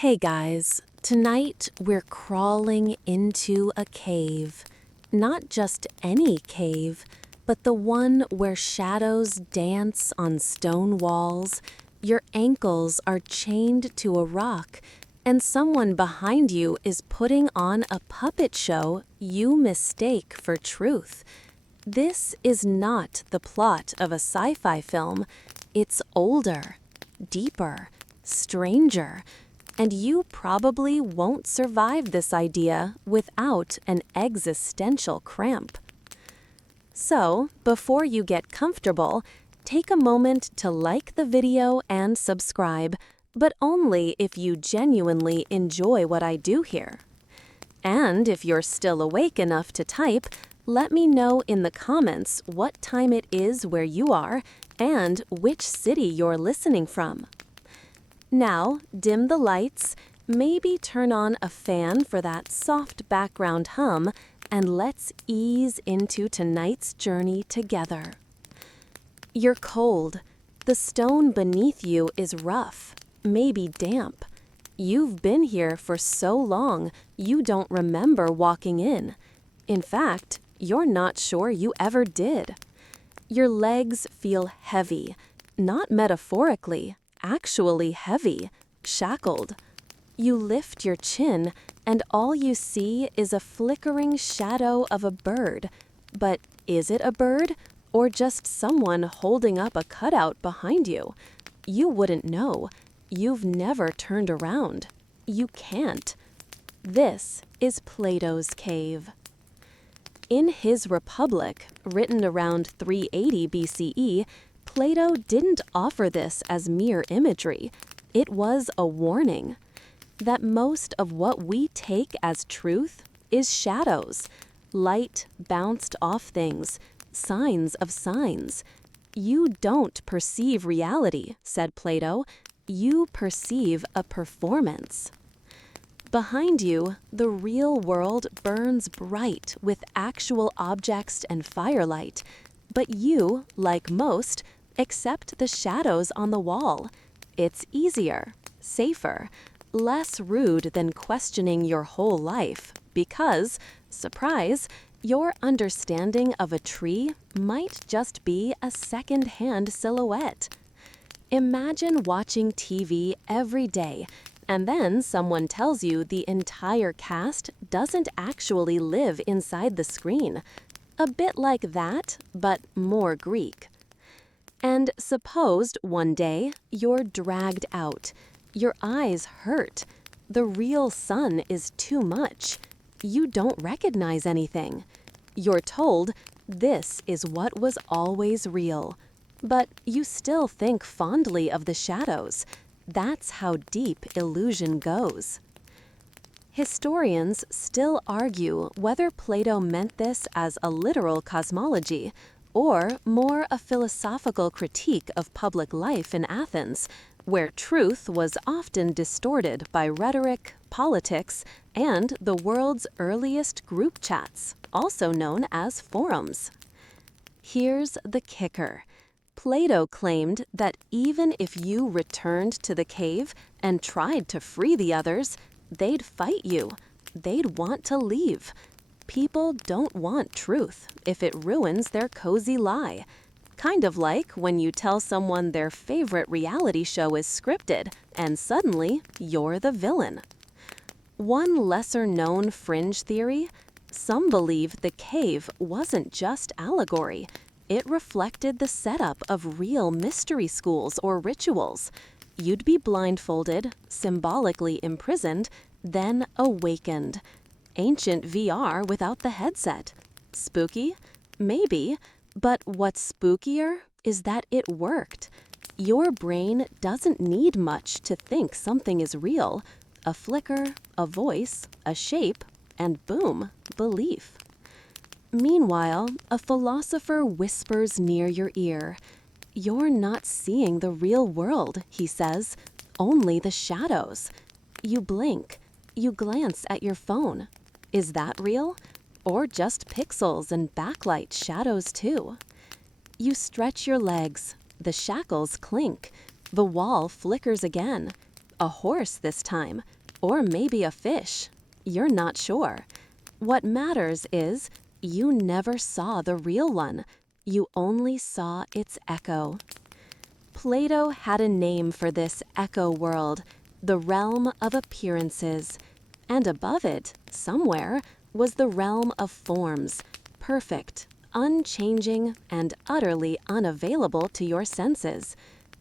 Hey guys, tonight we're crawling into a cave. Not just any cave, but the one where shadows dance on stone walls, your ankles are chained to a rock, and someone behind you is putting on a puppet show you mistake for truth. This is not the plot of a sci-fi film. It's older, deeper, stranger, and you probably won't survive this idea without an existential cramp. So, before you get comfortable, take a moment to like the video and subscribe, but only if you genuinely enjoy what I do here. And if you're still awake enough to type, let me know in the comments what time it is where you are and which city you're listening from. Now, dim the lights, maybe turn on a fan for that soft background hum, and let's ease into tonight's journey together. You're cold. The stone beneath you is rough, maybe damp. You've been here for so long, you don't remember walking in. In fact, you're not sure you ever did. Your legs feel heavy, not metaphorically, actually heavy, shackled. You lift your chin, and all you see is a flickering shadow of a bird. But is it a bird, or just someone holding up a cutout behind you? You wouldn't know. You've never turned around. You can't. This is Plato's cave. In his Republic, written around 380 BCE, Plato didn't offer this as mere imagery. It was a warning that most of what we take as truth is shadows, light bounced off things, signs of signs. You don't perceive reality, said Plato. You perceive a performance. Behind you, the real world burns bright with actual objects and firelight, but you, like most, accept the shadows on the wall. It's easier, safer, less rude than questioning your whole life because, surprise, your understanding of a tree might just be a second-hand silhouette. Imagine watching TV every day, and then someone tells you the entire cast doesn't actually live inside the screen. A bit like that, but more Greek. And supposed one day you're dragged out. Your eyes hurt. The real sun is too much. You don't recognize anything. You're told this is what was always real. But you still think fondly of the shadows. That's how deep illusion goes. Historians still argue whether Plato meant this as a literal cosmology, or more a philosophical critique of public life in Athens, where truth was often distorted by rhetoric, politics, and the world's earliest group chats, also known as forums. Here's the kicker. Plato claimed that even if you returned to the cave and tried to free the others, they'd fight you. They'd want to leave. People don't want truth if it ruins their cozy lie. Kind of like when you tell someone their favorite reality show is scripted, and suddenly you're the villain. One lesser-known fringe theory: some believe the cave wasn't just allegory. It reflected the setup of real mystery schools or rituals. You'd be blindfolded, symbolically imprisoned, then awakened. Ancient VR without the headset. Spooky? Maybe. But what's spookier is that it worked. Your brain doesn't need much to think something is real. A flicker, a voice, a shape, and boom, belief. Meanwhile, a philosopher whispers near your ear. You're not seeing the real world, he says, only the shadows. You blink. You glance at your phone. Is that real? Or just pixels and backlight shadows too? You stretch your legs. The shackles clink. The wall flickers again. A horse this time, or maybe a fish. You're not sure. What matters is you never saw the real one. You only saw its echo. Plato had a name for this echo world, the realm of appearances. And above it, somewhere, was the realm of forms, perfect, unchanging, and utterly unavailable to your senses.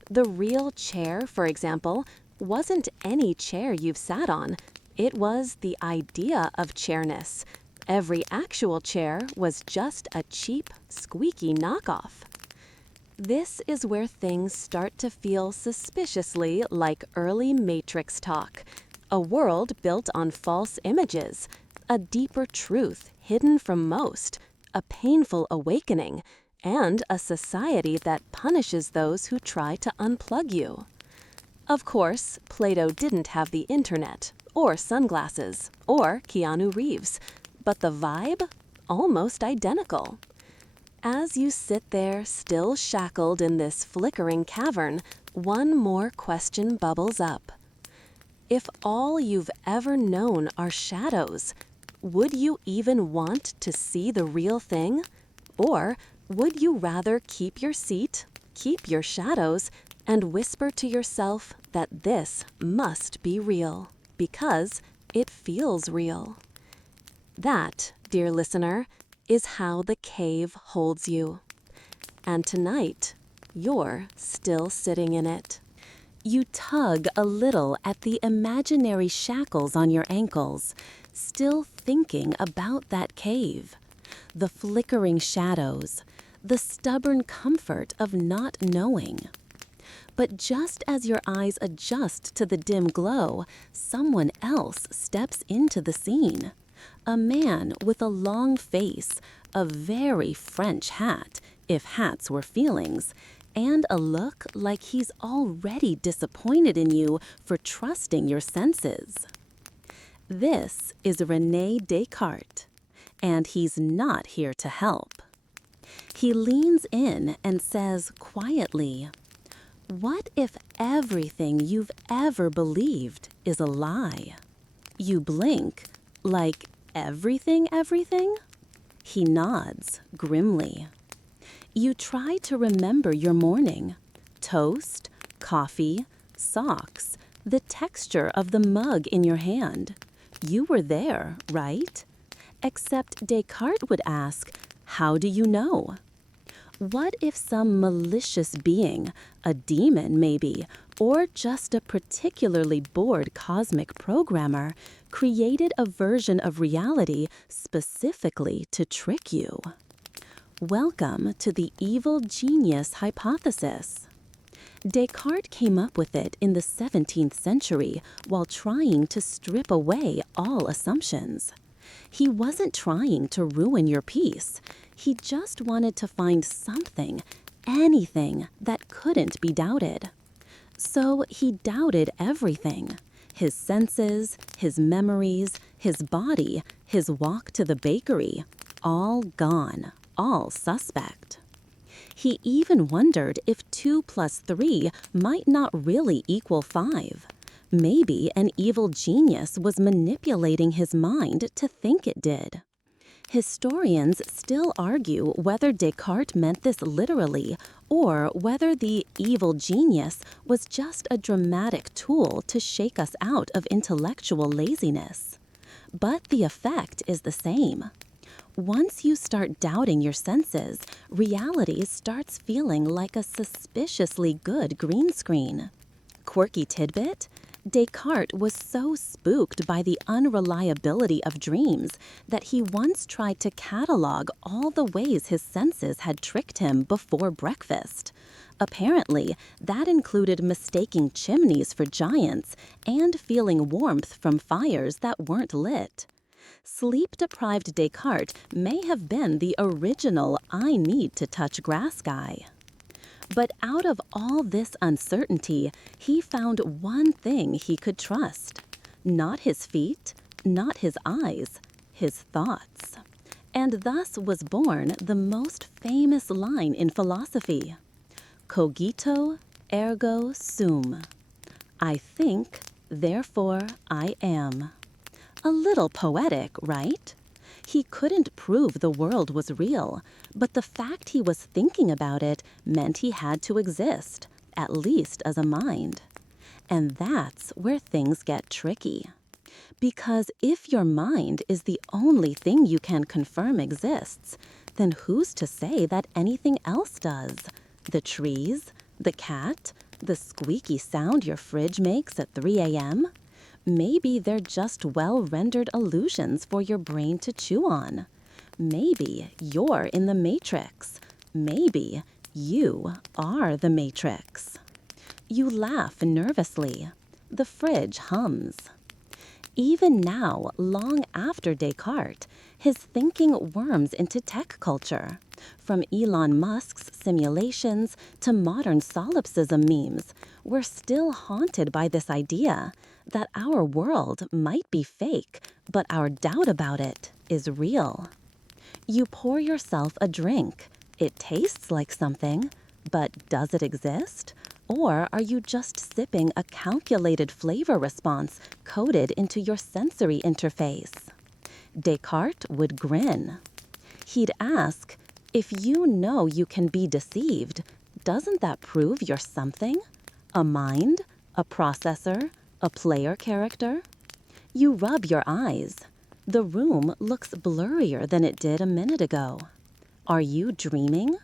The real chair, for example, wasn't any chair you've sat on. It was the idea of chairness. Every actual chair was just a cheap, squeaky knockoff. This is where things start to feel suspiciously like early Matrix talk. A world built on false images, a deeper truth hidden from most, a painful awakening, and a society that punishes those who try to unplug you. Of course, Plato didn't have the internet, or sunglasses, or Keanu Reeves, but the vibe? Almost identical. As you sit there, still shackled in this flickering cavern, one more question bubbles up. If all you've ever known are shadows, would you even want to see the real thing? Or would you rather keep your seat, keep your shadows, and whisper to yourself that this must be real, because it feels real? That, dear listener, is how the cave holds you. And tonight, you're still sitting in it. You tug a little at the imaginary shackles on your ankles, still thinking about that cave. The flickering shadows, the stubborn comfort of not knowing. But just as your eyes adjust to the dim glow, someone else steps into the scene. A man with a long face, a very French hat, if hats were feelings, and a look like he's already disappointed in you for trusting your senses. This is René Descartes, and he's not here to help. He leans in and says quietly, "What if everything you've ever believed is a lie?" You blink, like, everything? He nods grimly. You try to remember your morning. Toast, coffee, socks, the texture of the mug in your hand. You were there, right? Except Descartes would ask, how do you know? What if some malicious being, a demon maybe, or just a particularly bored cosmic programmer, created a version of reality specifically to trick you? Welcome to the evil genius hypothesis. Descartes came up with it in the 17th century while trying to strip away all assumptions. He wasn't trying to ruin your peace. He just wanted to find something, anything, that couldn't be doubted. So he doubted everything. His senses, his memories, his body, his walk to the bakery, all gone, all suspect. He even wondered if 2 plus 3 might not really equal 5. Maybe an evil genius was manipulating his mind to think it did. Historians still argue whether Descartes meant this literally or whether the evil genius was just a dramatic tool to shake us out of intellectual laziness. But the effect is the same. Once you start doubting your senses, reality starts feeling like a suspiciously good green screen. Quirky tidbit? Descartes was so spooked by the unreliability of dreams that he once tried to catalog all the ways his senses had tricked him before breakfast. Apparently, that included mistaking chimneys for giants and feeling warmth from fires that weren't lit. Sleep-deprived Descartes may have been the original I need to touch grass guy. But out of all this uncertainty, he found one thing he could trust. Not his feet, not his eyes, his thoughts. And thus was born the most famous line in philosophy. Cogito ergo sum. I think, therefore I am. A little poetic, right? He couldn't prove the world was real, but the fact he was thinking about it meant he had to exist, at least as a mind. And that's where things get tricky. Because if your mind is the only thing you can confirm exists, then who's to say that anything else does? The trees? The cat? The squeaky sound your fridge makes at 3 a.m.? Maybe they're just well-rendered illusions for your brain to chew on. Maybe you're in the Matrix. Maybe you are the Matrix. You laugh nervously. The fridge hums. Even now, long after Descartes, his thinking worms into tech culture. From Elon Musk's simulations to modern solipsism memes, we're still haunted by this idea that our world might be fake, but our doubt about it is real. You pour yourself a drink. It tastes like something, but does it exist? Or are you just sipping a calculated flavor response coded into your sensory interface? Descartes would grin. He'd ask, if you know you can be deceived, doesn't that prove you're something? A mind? A processor? A player character? You rub your eyes. The room looks blurrier than it did a minute ago. Are you dreaming?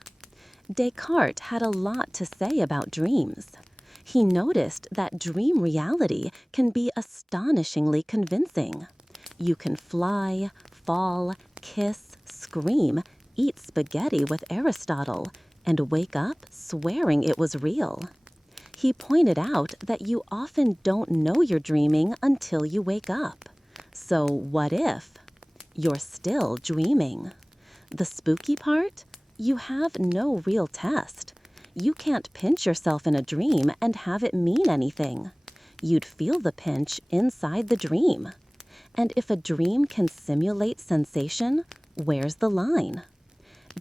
Descartes had a lot to say about dreams. He noticed that dream reality can be astonishingly convincing. You can fly, fall, kiss, scream, eat spaghetti with Aristotle, and wake up swearing it was real. He pointed out that you often don't know you're dreaming until you wake up. So what if you're still dreaming? The spooky part? You have no real test. You can't pinch yourself in a dream and have it mean anything. You'd feel the pinch inside the dream. And if a dream can simulate sensation, where's the line?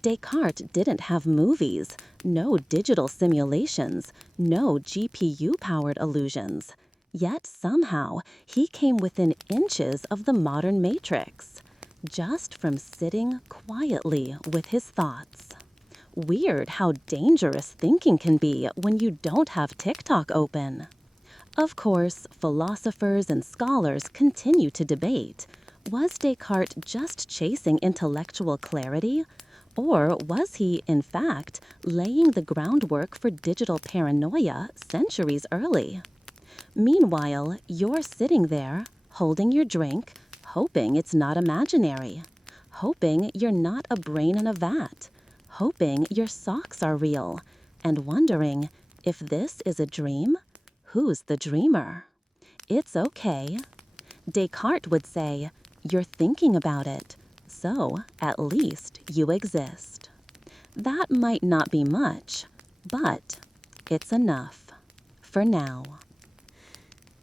Descartes didn't have movies, no digital simulations, no GPU-powered illusions. Yet somehow he came within inches of the modern Matrix, just from sitting quietly with his thoughts. Weird how dangerous thinking can be when you don't have TikTok open. Of course, philosophers and scholars continue to debate. Was Descartes just chasing intellectual clarity? Or was he, in fact, laying the groundwork for digital paranoia centuries early? Meanwhile, you're sitting there, holding your drink, hoping it's not imaginary, hoping you're not a brain in a vat, hoping your socks are real, and wondering, if this is a dream, who's the dreamer? It's okay. Descartes would say, you're thinking about it, so at least you exist. That might not be much, but it's enough for now.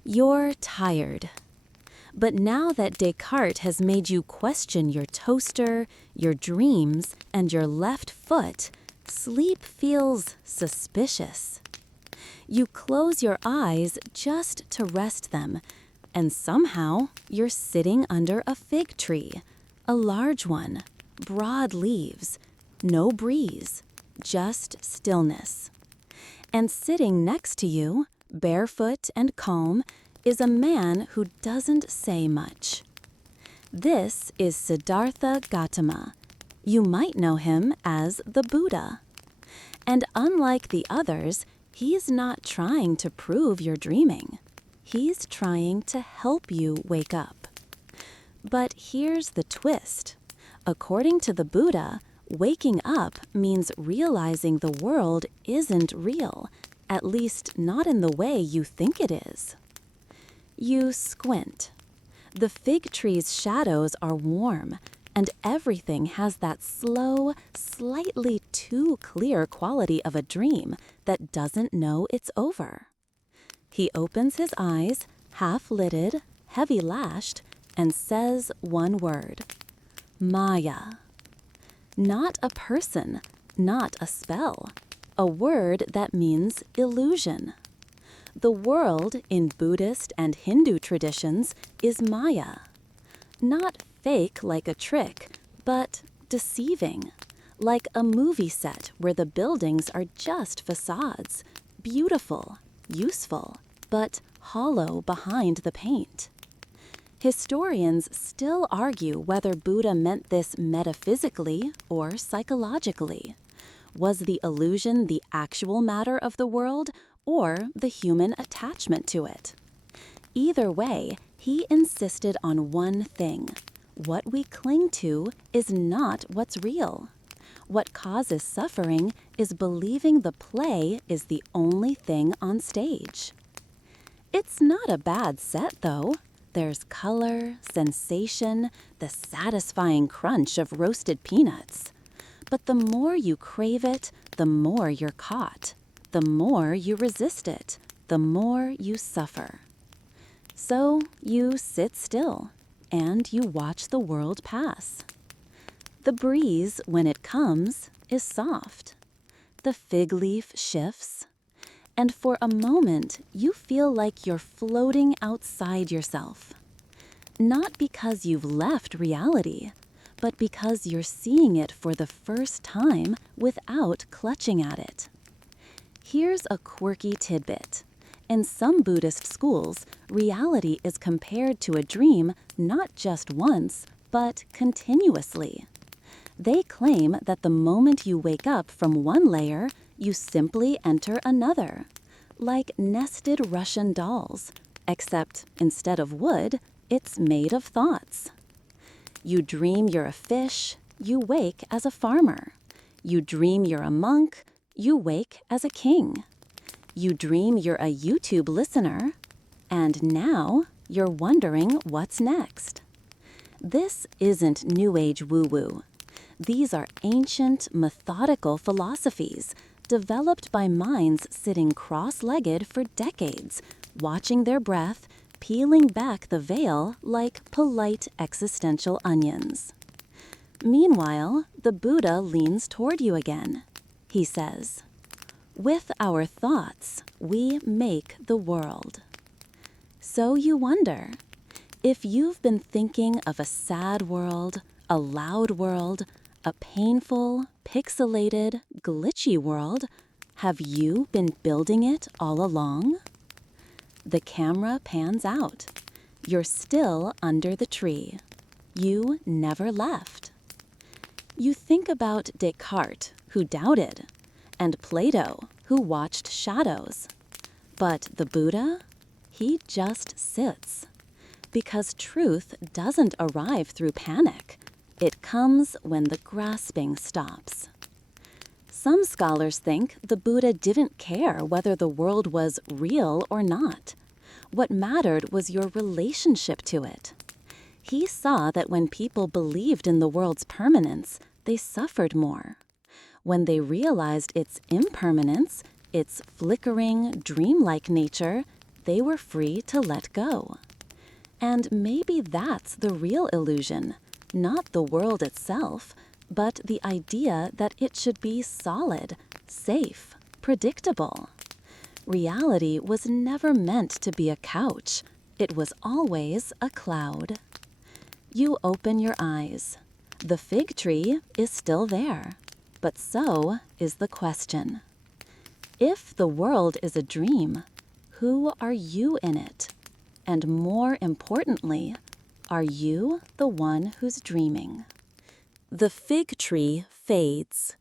You're tired. But now that Descartes has made you question your toaster, your dreams, and your left foot, sleep feels suspicious. You close your eyes just to rest them, and somehow you're sitting under a fig tree, a large one, broad leaves, no breeze, just stillness. And sitting next to you, barefoot and calm, is a man who doesn't say much. This is Siddhartha Gautama. You might know him as the Buddha. And unlike the others, he's not trying to prove you're dreaming. He's trying to help you wake up. But here's the twist. According to the Buddha, waking up means realizing the world isn't real, at least not in the way you think it is. You squint. The fig tree's shadows are warm, and everything has that slow, slightly too clear quality of a dream that doesn't know it's over. He opens his eyes, half-lidded, heavy-lashed, and says one word. Maya. Not a person, not a spell. A word that means illusion. The world in Buddhist and Hindu traditions is Maya. Not fake like a trick, but deceiving. Like a movie set where the buildings are just facades, beautiful, useful, but hollow behind the paint. Historians still argue whether Buddha meant this metaphysically or psychologically. Was the illusion the actual matter of the world or the human attachment to it? Either way, he insisted on one thing. What we cling to is not what's real. What causes suffering is believing the play is the only thing on stage. It's not a bad set, though. There's color, sensation, the satisfying crunch of roasted peanuts. But the more you crave it, the more you're caught. The more you resist it, the more you suffer. So you sit still, and you watch the world pass. The breeze, when it comes, is soft. The fig leaf shifts, and for a moment you feel like you're floating outside yourself. Not because you've left reality, but because you're seeing it for the first time without clutching at it. Here's a quirky tidbit. In some Buddhist schools, reality is compared to a dream not just once, but continuously. They claim that the moment you wake up from one layer, you simply enter another, like nested Russian dolls, except instead of wood, it's made of thoughts. You dream you're a fish, you wake as a farmer. You dream you're a monk, you wake as a king. You dream you're a YouTube listener, and now you're wondering what's next. This isn't New Age woo-woo. These are ancient, methodical philosophies developed by minds sitting cross-legged for decades, watching their breath, peeling back the veil like polite existential onions. Meanwhile, the Buddha leans toward you again. He says, "With our thoughts, we make the world." So you wonder, if you've been thinking of a sad world, a loud world, a painful, pixelated, glitchy world, have you been building it all along? The camera pans out. You're still under the tree. You never left. You think about Descartes, who doubted, and Plato, who watched shadows. But the Buddha? He just sits. Because truth doesn't arrive through panic. It comes when the grasping stops. Some scholars think the Buddha didn't care whether the world was real or not. What mattered was your relationship to it. He saw that when people believed in the world's permanence, they suffered more. When they realized its impermanence, its flickering, dreamlike nature, they were free to let go. And maybe that's the real illusion, not the world itself, but the idea that it should be solid, safe, predictable. Reality was never meant to be a couch. It was always a cloud. You open your eyes. The fig tree is still there, but so is the question. If the world is a dream, who are you in it? And more importantly, are you the one who's dreaming? The fig tree fades.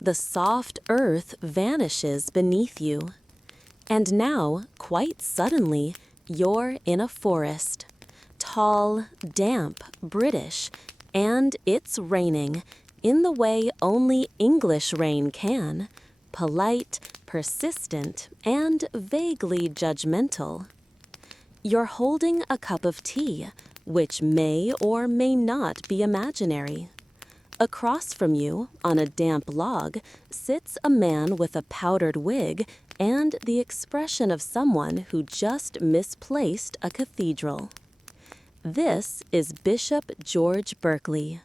The soft earth vanishes beneath you. And now, quite suddenly, you're in a forest. Tall, damp, British, and it's raining in the way only English rain can. Polite, persistent, and vaguely judgmental. You're holding a cup of tea, which may or may not be imaginary. Across from you, on a damp log, sits a man with a powdered wig and the expression of someone who just misplaced a cathedral. This is Bishop George Berkeley,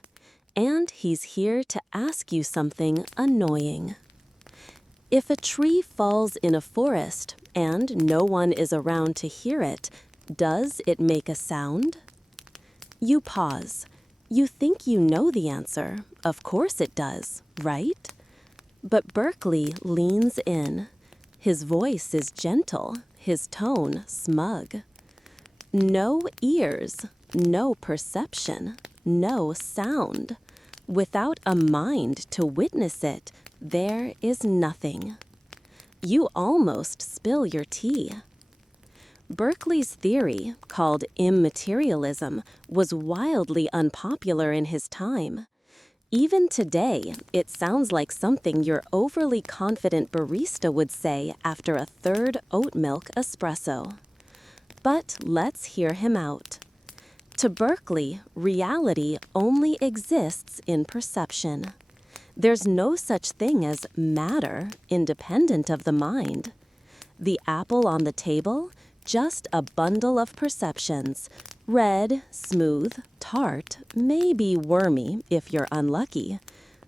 and he's here to ask you something annoying. If a tree falls in a forest, and no one is around to hear it, does it make a sound? You pause. You think you know the answer. Of course it does, right? But Berkeley leans in. His voice is gentle, his tone smug. No ears, no perception, no sound. Without a mind to witness it, there is nothing. You almost spill your tea. Berkeley's theory, called immaterialism, was wildly unpopular in his time. Even today, it sounds like something your overly confident barista would say after a third oat milk espresso. But let's hear him out. To Berkeley, reality only exists in perception. There's no such thing as matter independent of the mind. The apple on the table, just a bundle of perceptions. Red, smooth, tart, maybe wormy if you're unlucky.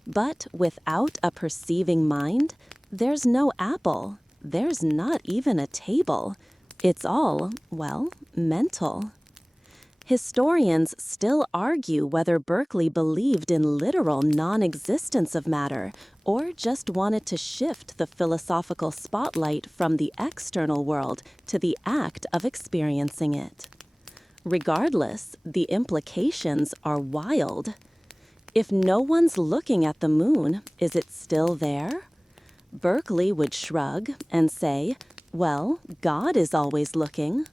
But without a perceiving mind, there's no apple. There's not even a table. It's all, well, mental. Historians still argue whether Berkeley believed in literal non-existence of matter or just wanted to shift the philosophical spotlight from the external world to the act of experiencing it. Regardless, the implications are wild. If no one's looking at the moon, is it still there? Berkeley would shrug and say, well, God is always looking.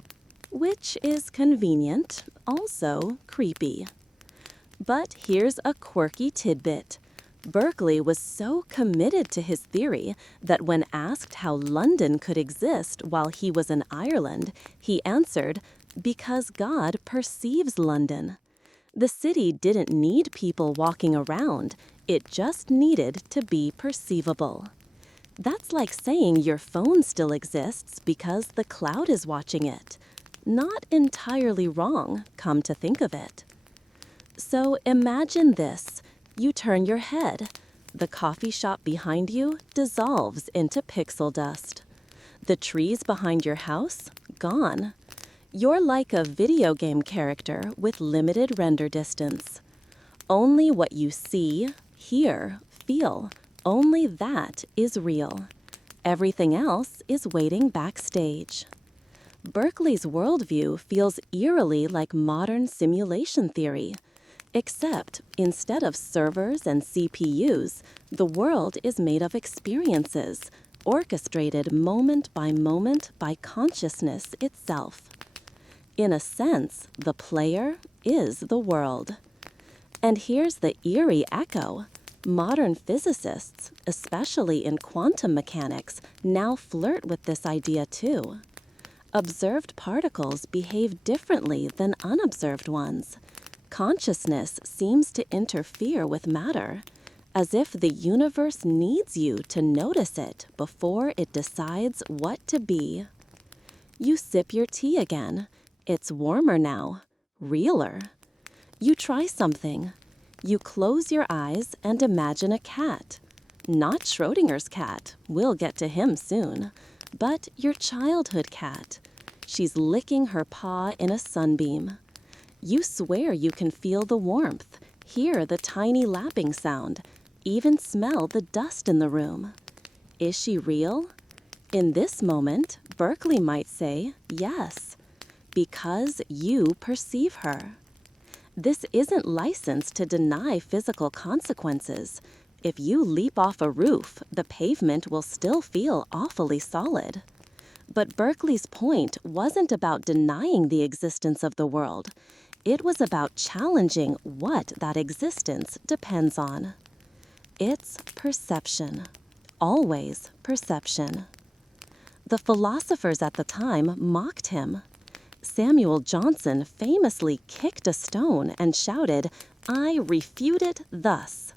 Which is convenient, also creepy. But here's a quirky tidbit. Berkeley was so committed to his theory that when asked how London could exist while he was in Ireland, he answered, because God perceives London. The city didn't need people walking around, it just needed to be perceivable. That's like saying your phone still exists because the cloud is watching it. Not entirely wrong, come to think of it. So imagine this. You turn your head. The coffee shop behind you dissolves into pixel dust. The trees behind your house, gone. You're like a video game character with limited render distance. Only what you see, hear, feel, only that is real. Everything else is waiting backstage. Berkeley's worldview feels eerily like modern simulation theory, except instead of servers and CPUs, the world is made of experiences, orchestrated moment by consciousness itself. In a sense, the player is the world. And here's the eerie echo. Modern physicists, especially in quantum mechanics, now flirt with this idea too. Observed particles behave differently than unobserved ones. Consciousness seems to interfere with matter, as if the universe needs you to notice it before it decides what to be. You sip your tea again. It's warmer now, realer. You try something. You close your eyes and imagine a cat. Not Schrodinger's cat, we'll get to him soon, but your childhood cat. She's licking her paw in a sunbeam. You swear you can feel the warmth, hear the tiny lapping sound, even smell the dust in the room. Is she real? In this moment, Berkeley might say yes, because you perceive her. This isn't licensed to deny physical consequences. If you leap off a roof, the pavement will still feel awfully solid. But Berkeley's point wasn't about denying the existence of the world. It was about challenging what that existence depends on. It's perception. Always perception. The philosophers at the time mocked him. Samuel Johnson famously kicked a stone and shouted, "I refute it thus."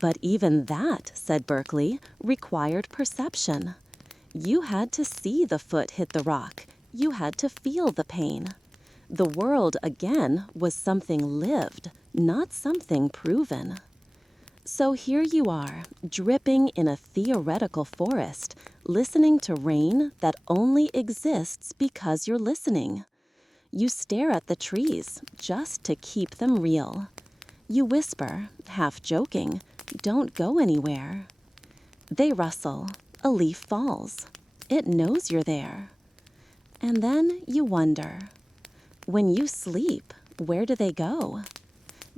But even that, said Berkeley, required perception. You had to see the foot hit the rock. You had to feel the pain. The world, again, was something lived, not something proven. So here you are, dripping in a theoretical forest, listening to rain that only exists because you're listening. You stare at the trees just to keep them real. You whisper, half joking, "Don't go anywhere." They rustle, a leaf falls. It knows you're there. And then you wonder, when you sleep, where do they go?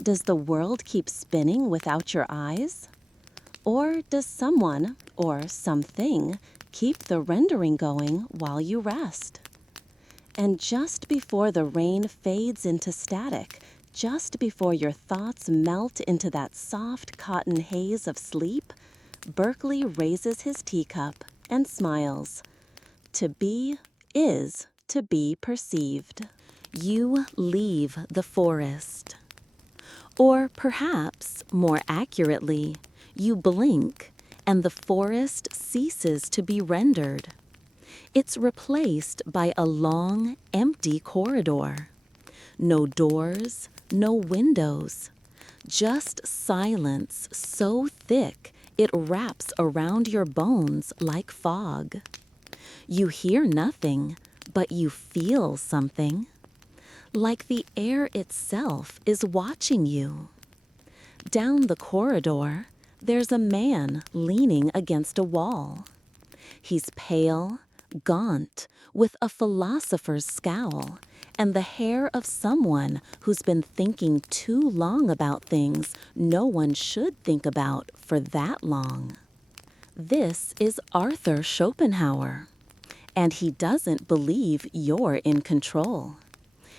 Does the world keep spinning without your eyes? Or does someone or something keep the rendering going while you rest? And just before the rain fades into static, just before your thoughts melt into that soft cotton haze of sleep, Berkeley raises his teacup and smiles. To be is to be perceived. You leave the forest. Or perhaps, more accurately, you blink and the forest ceases to be rendered. It's replaced by a long, empty corridor. No doors, no windows, just silence so thick it wraps around your bones like fog. You hear nothing, but you feel something. Like the air itself is watching you. Down the corridor, there's a man leaning against a wall. He's pale, gaunt, with a philosopher's scowl, and the hair of someone who's been thinking too long about things no one should think about for that long. This is Arthur Schopenhauer, and he doesn't believe you're in control.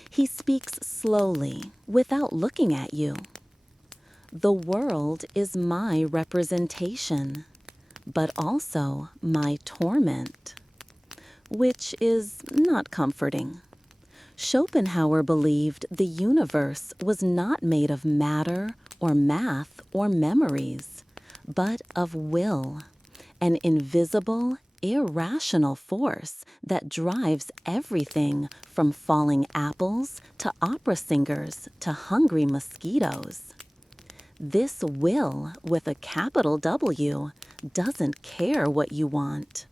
He speaks slowly, without looking at you. The world is my representation, but also my torment, which is not comforting. Schopenhauer believed the universe was not made of matter or math or memories, but of will, an invisible, irrational force that drives everything from falling apples to opera singers to hungry mosquitoes. This will, with a capital W, doesn't care what you want.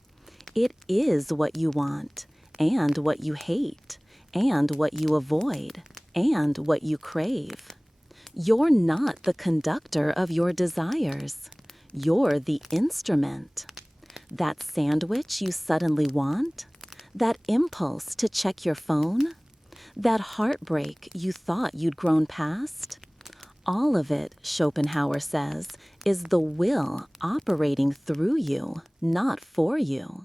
It is what you want, and what you hate, and what you avoid, and what you crave. You're not the conductor of your desires. You're the instrument. That sandwich you suddenly want? That impulse to check your phone? That heartbreak you thought you'd grown past? All of it, Schopenhauer says, is the will operating through you, not for you.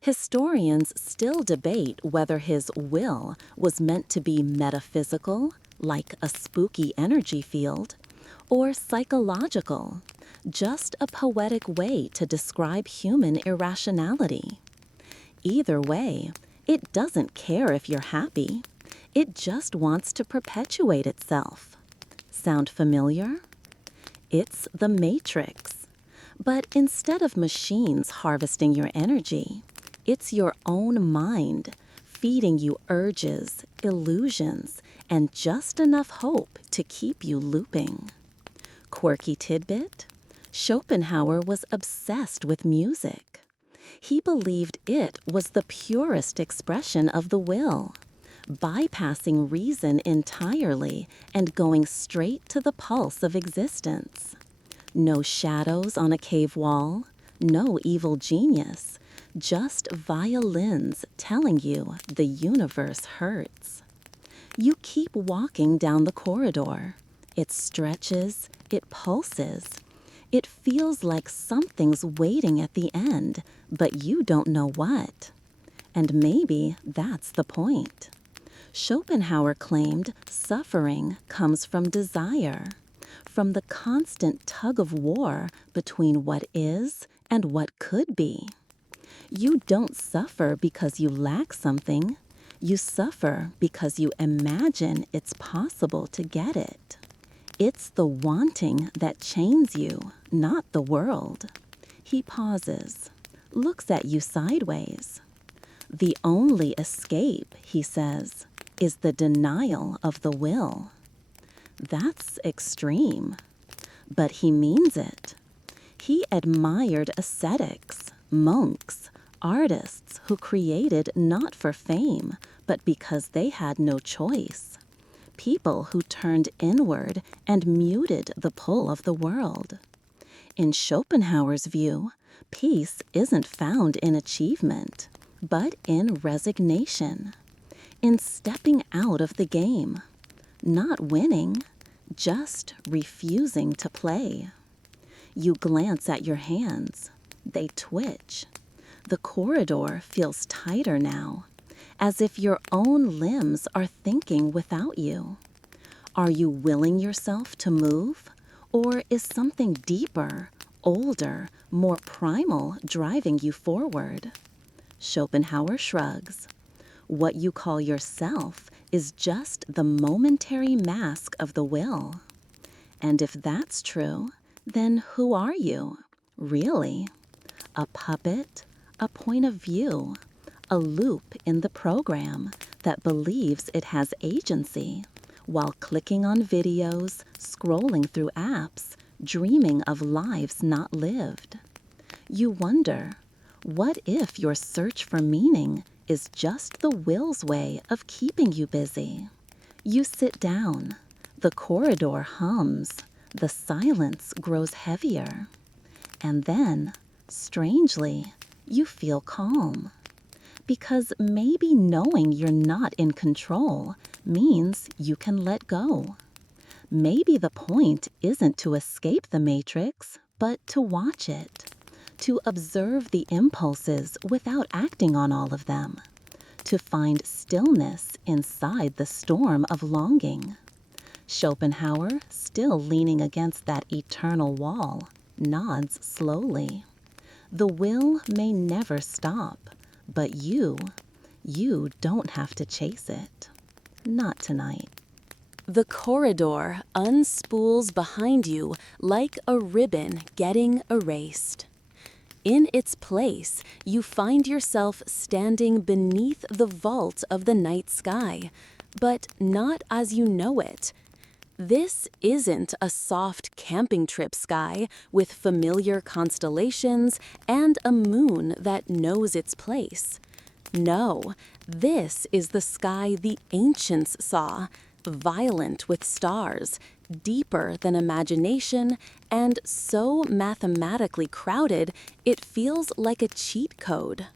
Historians still debate whether his will was meant to be metaphysical, like a spooky energy field, or psychological, just a poetic way to describe human irrationality. Either way, it doesn't care if you're happy. It just wants to perpetuate itself. Sound familiar? It's the Matrix. But instead of machines harvesting your energy, it's your own mind feeding you urges, illusions, and just enough hope to keep you looping. Quirky tidbit? Schopenhauer was obsessed with music. He believed it was the purest expression of the will, bypassing reason entirely and going straight to the pulse of existence. No shadows on a cave wall, no evil genius, just violins telling you the universe hurts. You keep walking down the corridor. It stretches, it pulses. It feels like something's waiting at the end, but you don't know what. And maybe that's the point. Schopenhauer claimed suffering comes from desire, from the constant tug of war between what is and what could be. You don't suffer because you lack something. You suffer because you imagine it's possible to get it. It's the wanting that chains you, not the world. He pauses, looks at you sideways. The only escape, he says, is the denial of the will. That's extreme. but he means it. He admired ascetics, monks, artists who created not for fame, but because they had no choice. People who turned inward and muted the pull of the world. In Schopenhauer's view, peace isn't found in achievement, but in resignation, in stepping out of the game, not winning, just refusing to play. You glance at your hands. They twitch. The corridor feels tighter now, as if your own limbs are thinking without you. Are you willing yourself to move, or is something deeper, older, more primal driving you forward? Schopenhauer shrugs. What you call yourself is just the momentary mask of the will. And if that's true, then who are you, really? A puppet, a point of view, a loop in the program that believes it has agency, while clicking on videos, scrolling through apps, dreaming of lives not lived. You wonder, what if your search for meaning is just the will's way of keeping you busy? You sit down. The corridor hums. The silence grows heavier. And then, strangely, you feel calm. Because maybe knowing you're not in control means you can let go. Maybe the point isn't to escape the matrix, but to watch it. To observe the impulses without acting on all of them. To find stillness inside the storm of longing. Schopenhauer, still leaning against that eternal wall, nods slowly. The will may never stop, but you don't have to chase it. Not tonight. The corridor unspools behind you like a ribbon getting erased. In its place, you find yourself standing beneath the vault of the night sky, but not as you know it. This isn't a soft camping trip sky with familiar constellations and a moon that knows its place. No, this is the sky the ancients saw, violent with stars, deeper than imagination, and so mathematically crowded it feels like a cheat code.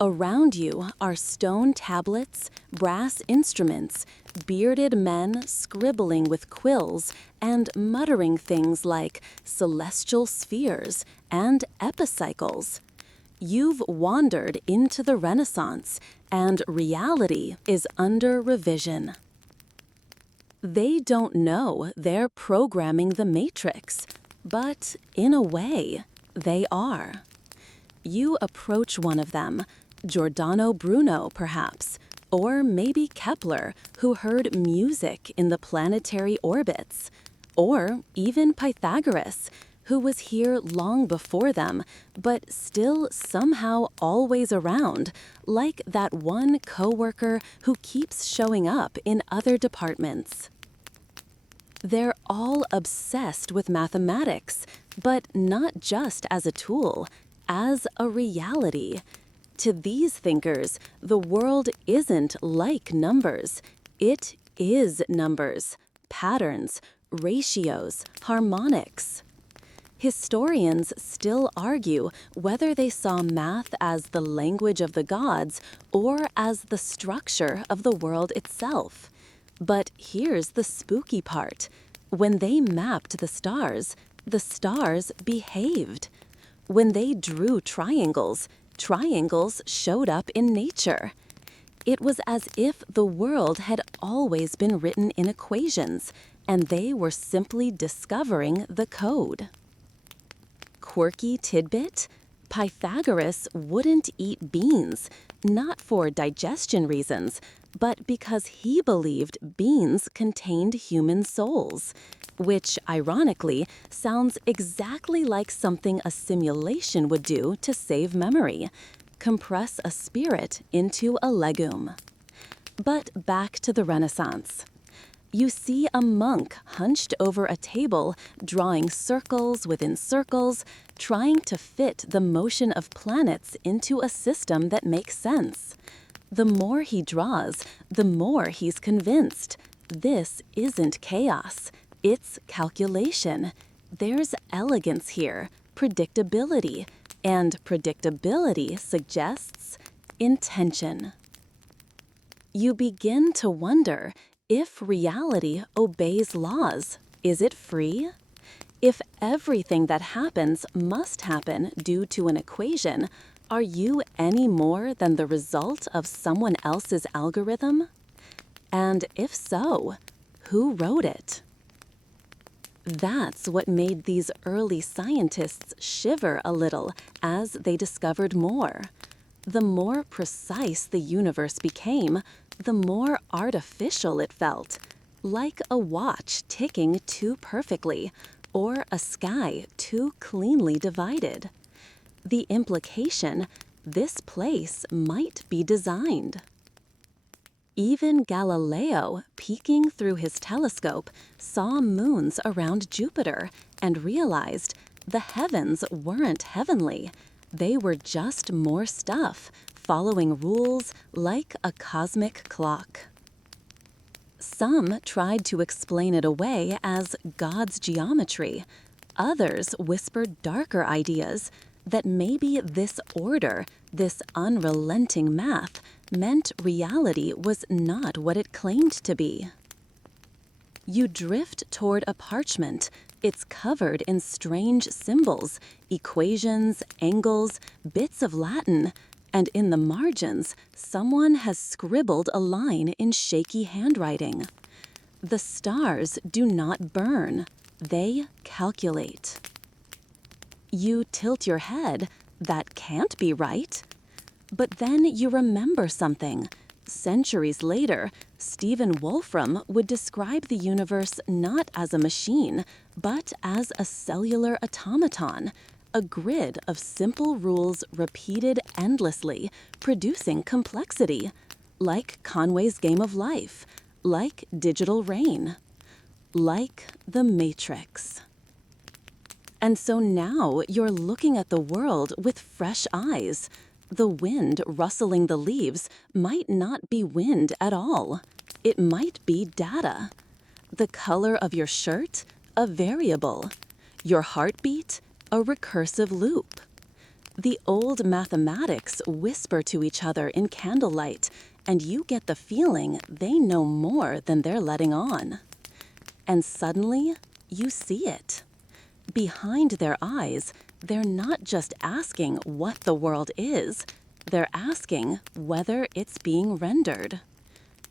Around you are stone tablets, brass instruments, bearded men scribbling with quills and muttering things like celestial spheres and epicycles. You've wandered into the Renaissance, and reality is under revision. They don't know they're programming the Matrix, but in a way, they are. You approach one of them, Giordano Bruno, perhaps, or maybe Kepler, who heard music in the planetary orbits, or even Pythagoras, who was here long before them, but still somehow always around, like that one coworker who keeps showing up in other departments. They're all obsessed with mathematics, but not just as a tool, as a reality. To these thinkers, the world isn't like numbers. It is numbers, patterns, ratios, harmonics. Historians still argue whether they saw math as the language of the gods or as the structure of the world itself. But here's the spooky part. When they mapped the stars behaved. When they drew triangles showed up in nature. It was as if the world had always been written in equations, and they were simply discovering the code. Quirky tidbit? Pythagoras wouldn't eat beans, not for digestion reasons, but because he believed beans contained human souls, which, ironically, sounds exactly like something a simulation would do to save memory, compress a spirit into a legume. But back to the Renaissance. You see a monk hunched over a table, drawing circles within circles, trying to fit the motion of planets into a system that makes sense. The more he draws, the more he's convinced. This isn't chaos, it's calculation. There's elegance here, predictability, and predictability suggests intention. You begin to wonder, if reality obeys laws, is it free? If everything that happens must happen due to an equation, are you any more than the result of someone else's algorithm? And if so, who wrote it? That's what made these early scientists shiver a little as they discovered more. The more precise the universe became, the more artificial it felt, like a watch ticking too perfectly, or a sky too cleanly divided. The implication, this place might be designed. Even Galileo, peeking through his telescope, saw moons around Jupiter and realized the heavens weren't heavenly. They were just more stuff, following rules like a cosmic clock. Some tried to explain it away as God's geometry. Others whispered darker ideas that maybe this order, this unrelenting math, meant reality was not what it claimed to be. You drift toward a parchment. It's covered in strange symbols, equations, angles, bits of Latin, and in the margins, someone has scribbled a line in shaky handwriting. The stars do not burn. They calculate. You tilt your head. That can't be right. But then you remember something. Centuries later, Stephen Wolfram would describe the universe not as a machine, but as a cellular automaton, a grid of simple rules repeated endlessly, producing complexity, like Conway's Game of Life, like digital rain, like the Matrix. And so now you're looking at the world with fresh eyes. The wind rustling the leaves might not be wind at all. It might be data. The color of your shirt, a variable. Your heartbeat, a recursive loop. The old mathematics whisper to each other in candlelight, and you get the feeling they know more than they're letting on. And suddenly, you see it. Behind their eyes, they're not just asking what the world is, they're asking whether it's being rendered.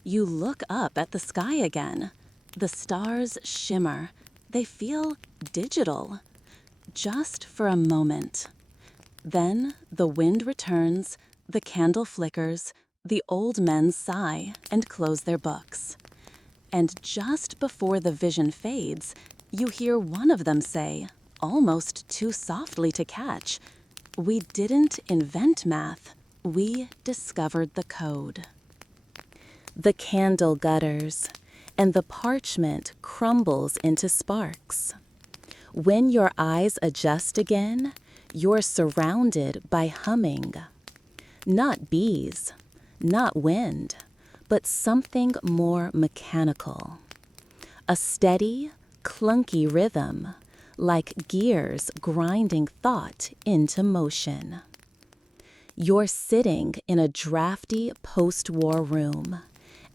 You look up at the sky again. The stars shimmer. They feel digital. Just for a moment. Then the wind returns, the candle flickers, the old men sigh and close their books. And just before the vision fades, you hear one of them say, almost too softly to catch, "We didn't invent math, we discovered the code." The candle gutters, and the parchment crumbles into sparks. When your eyes adjust again, you're surrounded by humming. Not bees, not wind, but something more mechanical. A steady, clunky rhythm, like gears grinding thought into motion. You're sitting in a drafty post-war room,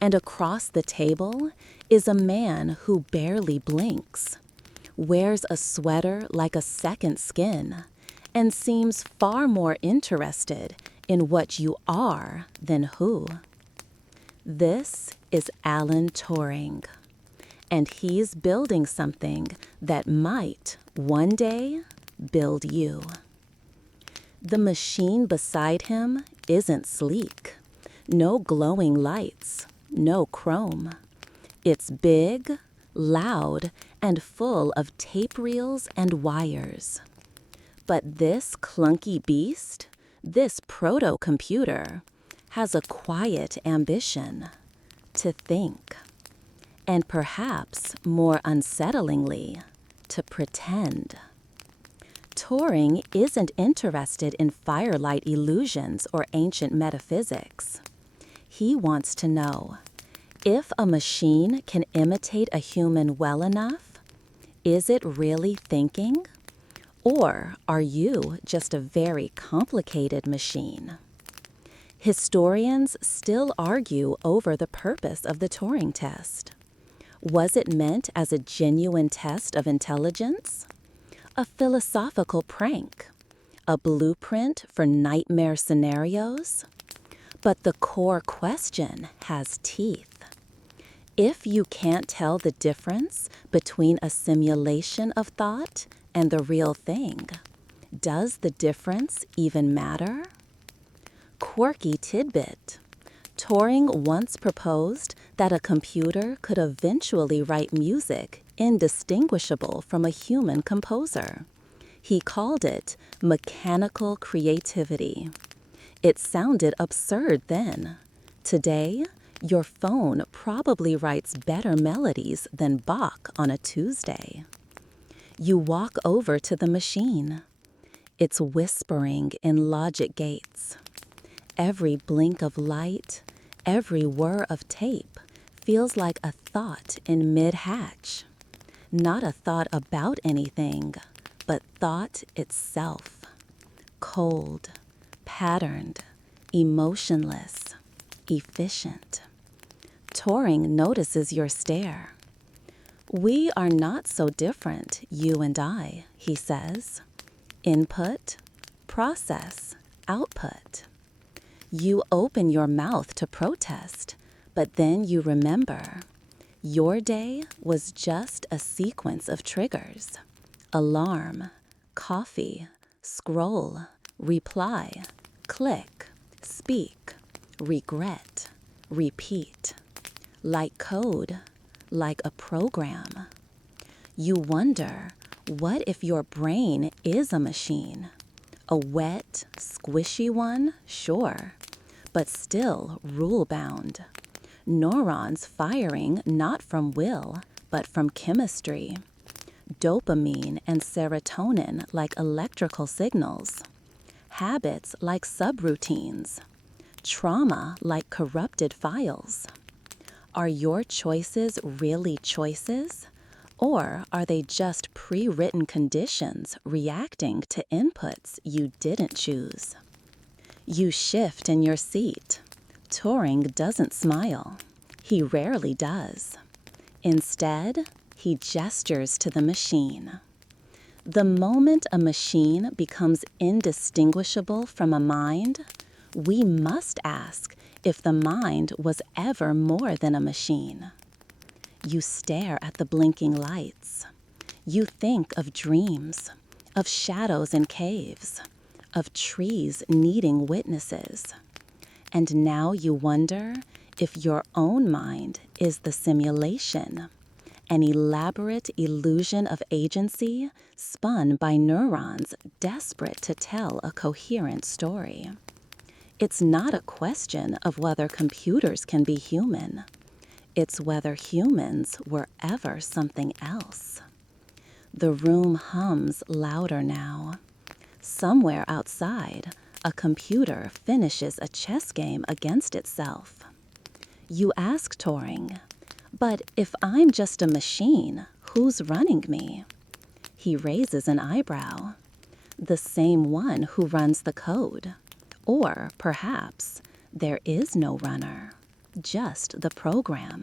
and across the table is a man who barely blinks, wears a sweater like a second skin, and seems far more interested in what you are than who. This is Alan Turing, and he's building something that might one day build you. The machine beside him isn't sleek. No glowing lights, no chrome. It's big, loud, and full of tape reels and wires. But this clunky beast, this proto-computer, has a quiet ambition: to think. and perhaps more unsettlingly, to pretend. Turing isn't interested in firelight illusions or ancient metaphysics. He wants to know, if a machine can imitate a human well enough, is it really thinking? Or are you just a very complicated machine? Historians still argue over the purpose of the Turing test. Was it meant as a genuine test of intelligence? A philosophical prank? A blueprint for nightmare scenarios? But the core question has teeth. If you can't tell the difference between a simulation of thought and the real thing, does the difference even matter? Quirky tidbit. Turing once proposed that a computer could eventually write music indistinguishable from a human composer. He called it mechanical creativity. It sounded absurd then. Today, your phone probably writes better melodies than Bach on a Tuesday. You walk over to the machine. It's whispering in logic gates. Every blink of light, every whir of tape feels like a thought in mid-hatch. Not a thought about anything, but thought itself. Cold, patterned, emotionless, efficient. Turing notices your stare. We are not so different, you and I, he says. Input, process, output. You open your mouth to protest, but then you remember. Your day was just a sequence of triggers. Alarm, coffee, scroll, reply, click, speak, regret, repeat. Like code, like a program. You wonder, what if your brain is a machine? A wet, squishy one, sure, but still rule-bound. Neurons firing not from will, but from chemistry. Dopamine and serotonin like electrical signals. Habits like subroutines. Trauma like corrupted files. Are your choices really choices? Or are they just pre-written conditions reacting to inputs you didn't choose? You shift in your seat. Turing doesn't smile. He rarely does. Instead, he gestures to the machine. The moment a machine becomes indistinguishable from a mind, we must ask if the mind was ever more than a machine. You stare at the blinking lights. You think of dreams, of shadows in caves, of trees needing witnesses. And now you wonder if your own mind is the simulation, an elaborate illusion of agency spun by neurons desperate to tell a coherent story. It's not a question of whether computers can be human. It's whether humans were ever something else. The room hums louder now. Somewhere outside, a computer finishes a chess game against itself. You ask Turing, but if I'm just a machine, who's running me? He raises an eyebrow. The same one who runs the code. Or, perhaps, there is no runner, just the program.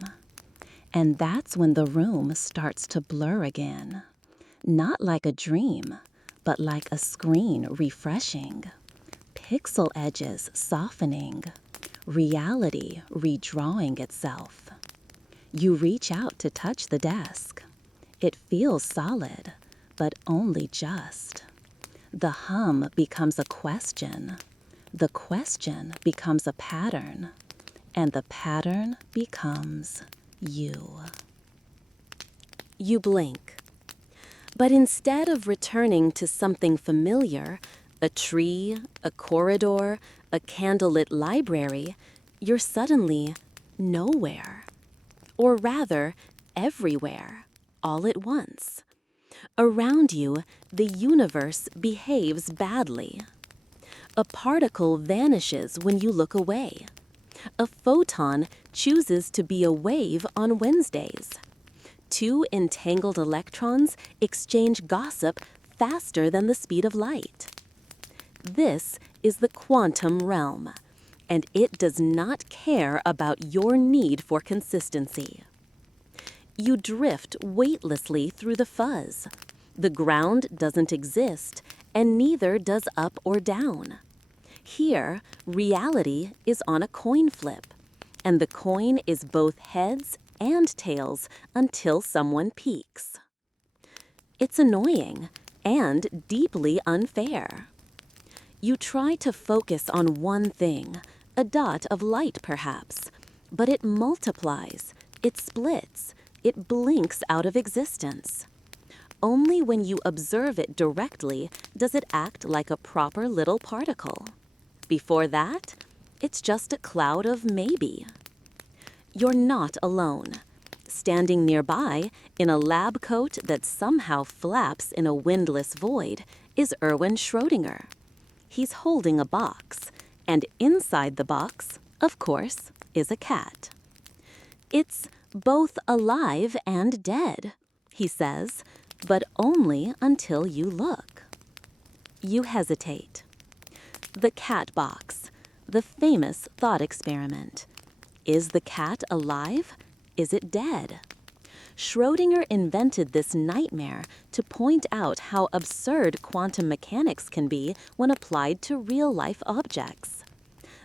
And that's when the room starts to blur again. Not like a dream, but like a screen refreshing. Pixel edges softening. Reality redrawing itself. You reach out to touch the desk. It feels solid, but only just. The hum becomes a question. The question becomes a pattern, and the pattern becomes you. You blink. But instead of returning to something familiar, a tree, a corridor, a candlelit library, you're suddenly nowhere. Or rather, everywhere, all at once. Around you, the universe behaves badly. A particle vanishes when you look away. A photon chooses to be a wave on Wednesdays. Two entangled electrons exchange gossip faster than the speed of light. This is the quantum realm, and it does not care about your need for consistency. You drift weightlessly through the fuzz. The ground doesn't exist, and neither does up or down. Here, reality is on a coin flip, and the coin is both heads and tails until someone peaks. It's annoying and deeply unfair. You try to focus on one thing, a dot of light perhaps, but it multiplies, it splits, it blinks out of existence. Only when you observe it directly does it act like a proper little particle. Before that, it's just a cloud of maybe. You're not alone. Standing nearby, in a lab coat that somehow flaps in a windless void, is Erwin Schrödinger. He's holding a box, and inside the box, of course, is a cat. It's both alive and dead, he says, but only until you look. You hesitate. The cat box, the famous thought experiment. Is the cat alive? Is it dead? Schrödinger invented this nightmare to point out how absurd quantum mechanics can be when applied to real-life objects.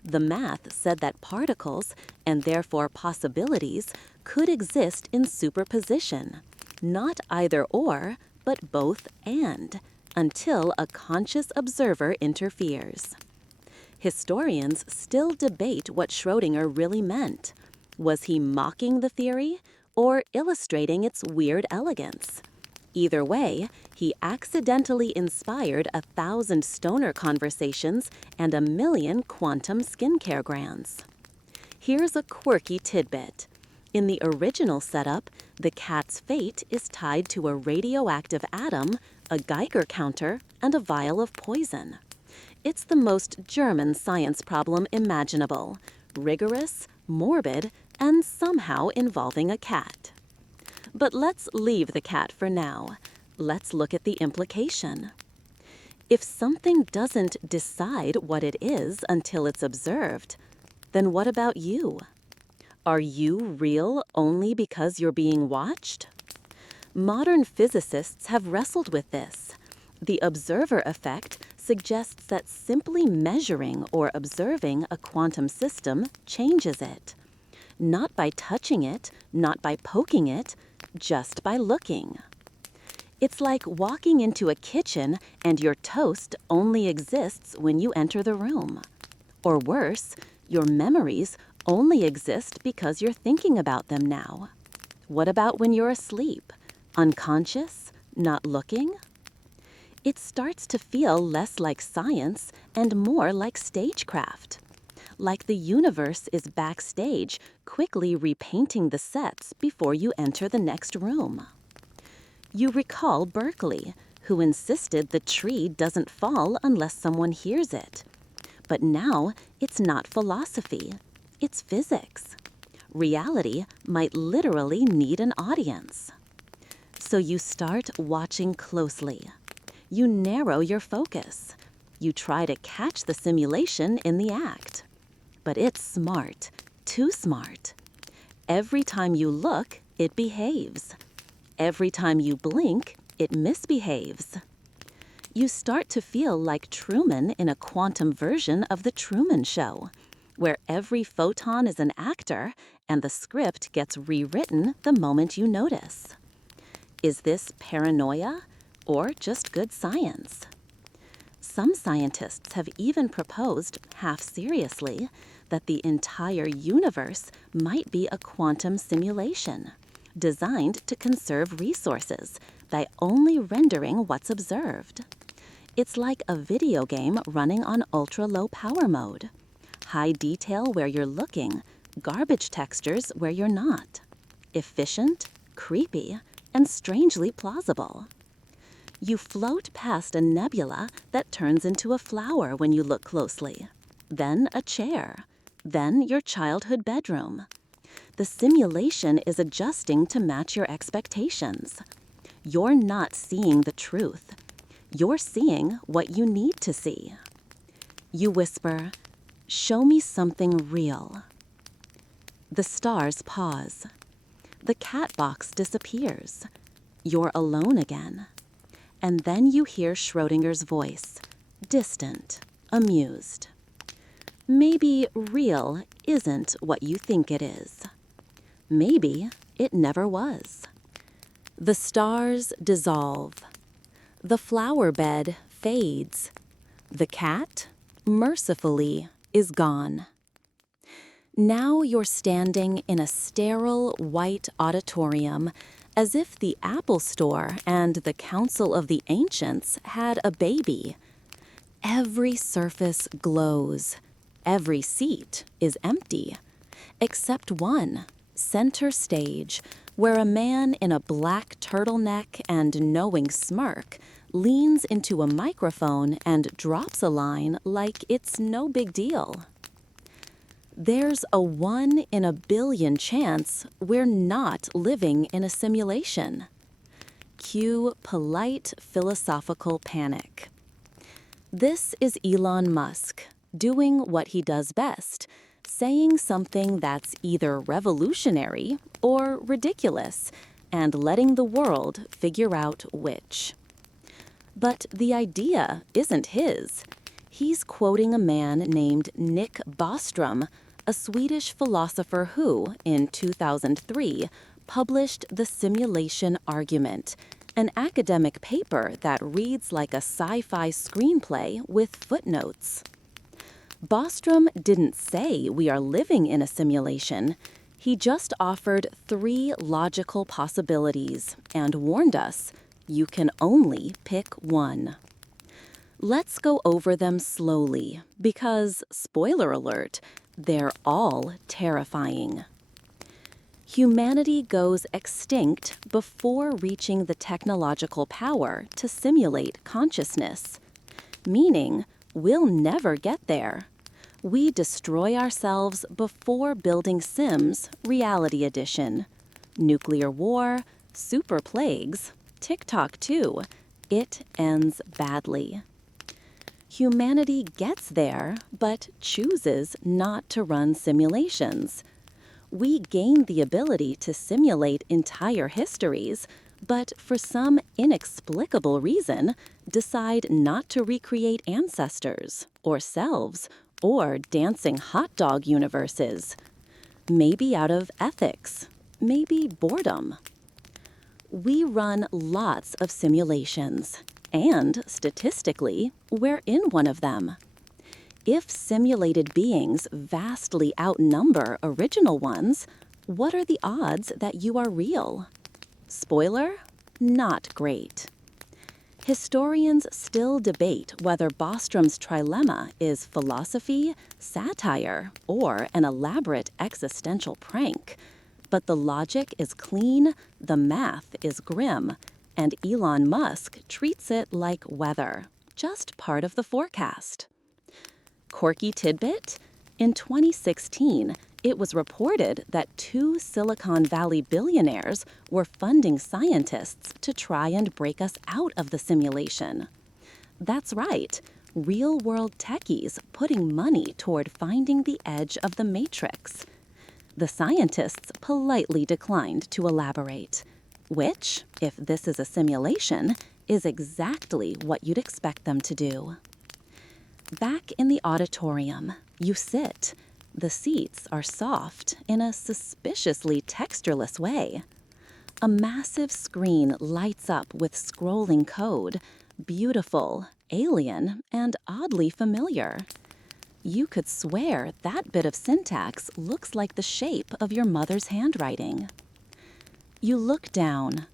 The math said that particles, and therefore possibilities, could exist in superposition, not either or, but both and, until a conscious observer interferes. Historians still debate what Schrödinger really meant. Was he mocking the theory or illustrating its weird elegance? Either way, he accidentally inspired 1,000 stoner conversations and 1,000,000 quantum skincare grants. Here's a quirky tidbit. In the original setup, the cat's fate is tied to a radioactive atom, a Geiger counter, and a vial of poison. It's the most German science problem imaginable, rigorous, morbid, and somehow involving a cat. But let's leave the cat for now. Let's look at the implication. If something doesn't decide what it is until it's observed, then what about you? Are you real only because you're being watched? Modern physicists have wrestled with this. The observer effect suggests that simply measuring or observing a quantum system changes it. Not by touching it, not by poking it, just by looking. It's like walking into a kitchen and your toast only exists when you enter the room. Or worse, your memories only exist because you're thinking about them now. What about when you're asleep? Unconscious? Not looking? It starts to feel less like science and more like stagecraft. Like the universe is backstage, quickly repainting the sets before you enter the next room. You recall Berkeley, who insisted the tree doesn't fall unless someone hears it. But now it's not philosophy, it's physics. Reality might literally need an audience. So you start watching closely. You narrow your focus. You try to catch the simulation in the act. But it's smart, too smart. Every time you look, it behaves. Every time you blink, it misbehaves. You start to feel like Truman in a quantum version of The Truman Show, where every photon is an actor and the script gets rewritten the moment you notice. Is this paranoia or just good science? Some scientists have even proposed, half seriously, that the entire universe might be a quantum simulation, designed to conserve resources by only rendering what's observed. It's like a video game running on ultra-low power mode. High detail where you're looking, garbage textures where you're not. Efficient, creepy and strangely plausible. You float past a nebula that turns into a flower when you look closely, then a chair, then your childhood bedroom. The simulation is adjusting to match your expectations. You're not seeing the truth. You're seeing what you need to see. You whisper, "Show me something real." The stars pause. The cat box disappears. You're alone again. And then you hear Schrodinger's voice, distant, amused. Maybe real isn't what you think it is. Maybe it never was. The stars dissolve. The flower bed fades. The cat, mercifully, is gone. Now you're standing in a sterile white auditorium, as if the Apple Store and the Council of the Ancients had a baby. Every surface glows. Every seat is empty, except one, center stage, where a man in a black turtleneck and knowing smirk leans into a microphone and drops a line like it's no big deal. There's a 1 in a billion chance we're not living in a simulation. Cue polite philosophical panic. This is Elon Musk, doing what he does best, saying something that's either revolutionary or ridiculous, and letting the world figure out which. But the idea isn't his. He's quoting a man named Nick Bostrom, a Swedish philosopher who, in 2003, published The Simulation Argument, an academic paper that reads like a sci-fi screenplay with footnotes. Bostrom didn't say we are living in a simulation. He just offered 3 logical possibilities and warned us, you can only pick one. Let's go over them slowly because, spoiler alert, they're all terrifying. Humanity goes extinct before reaching the technological power to simulate consciousness, meaning we'll never get there. We destroy ourselves before building Sims Reality Edition. Nuclear war, super plagues, TikTok too. It ends badly. Humanity gets there, but chooses not to run simulations. We gain the ability to simulate entire histories, but for some inexplicable reason, decide not to recreate ancestors, or selves, or dancing hot dog universes. Maybe out of ethics, maybe boredom. We run lots of simulations, and statistically, we're in one of them. If simulated beings vastly outnumber original ones, what are the odds that you are real? Spoiler, not great. Historians still debate whether Bostrom's trilemma is philosophy, satire, or an elaborate existential prank. But the logic is clean, the math is grim, and Elon Musk treats it like weather, just part of the forecast. Quirky tidbit? In 2016, it was reported that 2 Silicon Valley billionaires were funding scientists to try and break us out of the simulation. That's right, real-world techies putting money toward finding the edge of the matrix. The scientists politely declined to elaborate, which, if this is a simulation, is exactly what you'd expect them to do. Back in the auditorium, you sit. The seats are soft in a suspiciously textureless way. A massive screen lights up with scrolling code, beautiful, alien, and oddly familiar. You could swear that bit of syntax looks like the shape of your mother's handwriting. You look down.